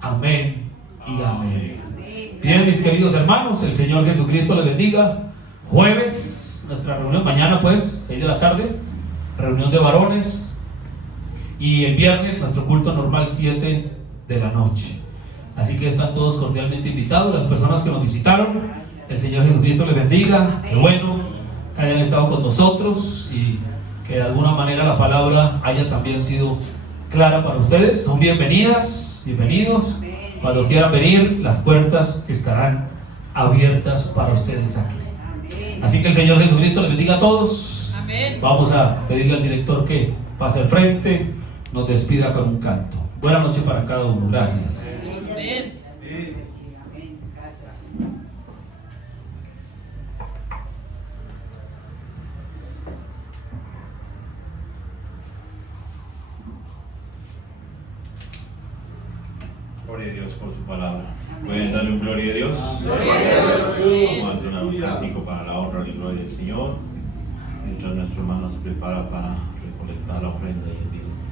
Amén y amén. Bien, mis queridos hermanos, el Señor Jesucristo les bendiga. Jueves, nuestra reunión, mañana pues, 6 de la tarde, reunión de varones. Y el viernes, nuestro culto normal, 7 de la noche. Así que están todos cordialmente invitados. Las personas que nos visitaron, el Señor Jesucristo les bendiga. Qué bueno que hayan estado con nosotros y que de alguna manera la palabra haya también sido clara para ustedes. Son bienvenidas, bienvenidos. Cuando quieran venir, las puertas estarán abiertas para ustedes aquí. Así que el Señor Jesucristo les bendiga a todos. Vamos a pedirle al director que pase al frente nos despida con un canto. Buenas noches para cada uno. Gracias. Gloria a Dios por su palabra. ¿Pueden darle un gloria a Dios? Vamos a entonar un cántico para la honra y gloria del Señor, mientras nuestro hermano se prepara para recolectar la ofrenda y el diezmo.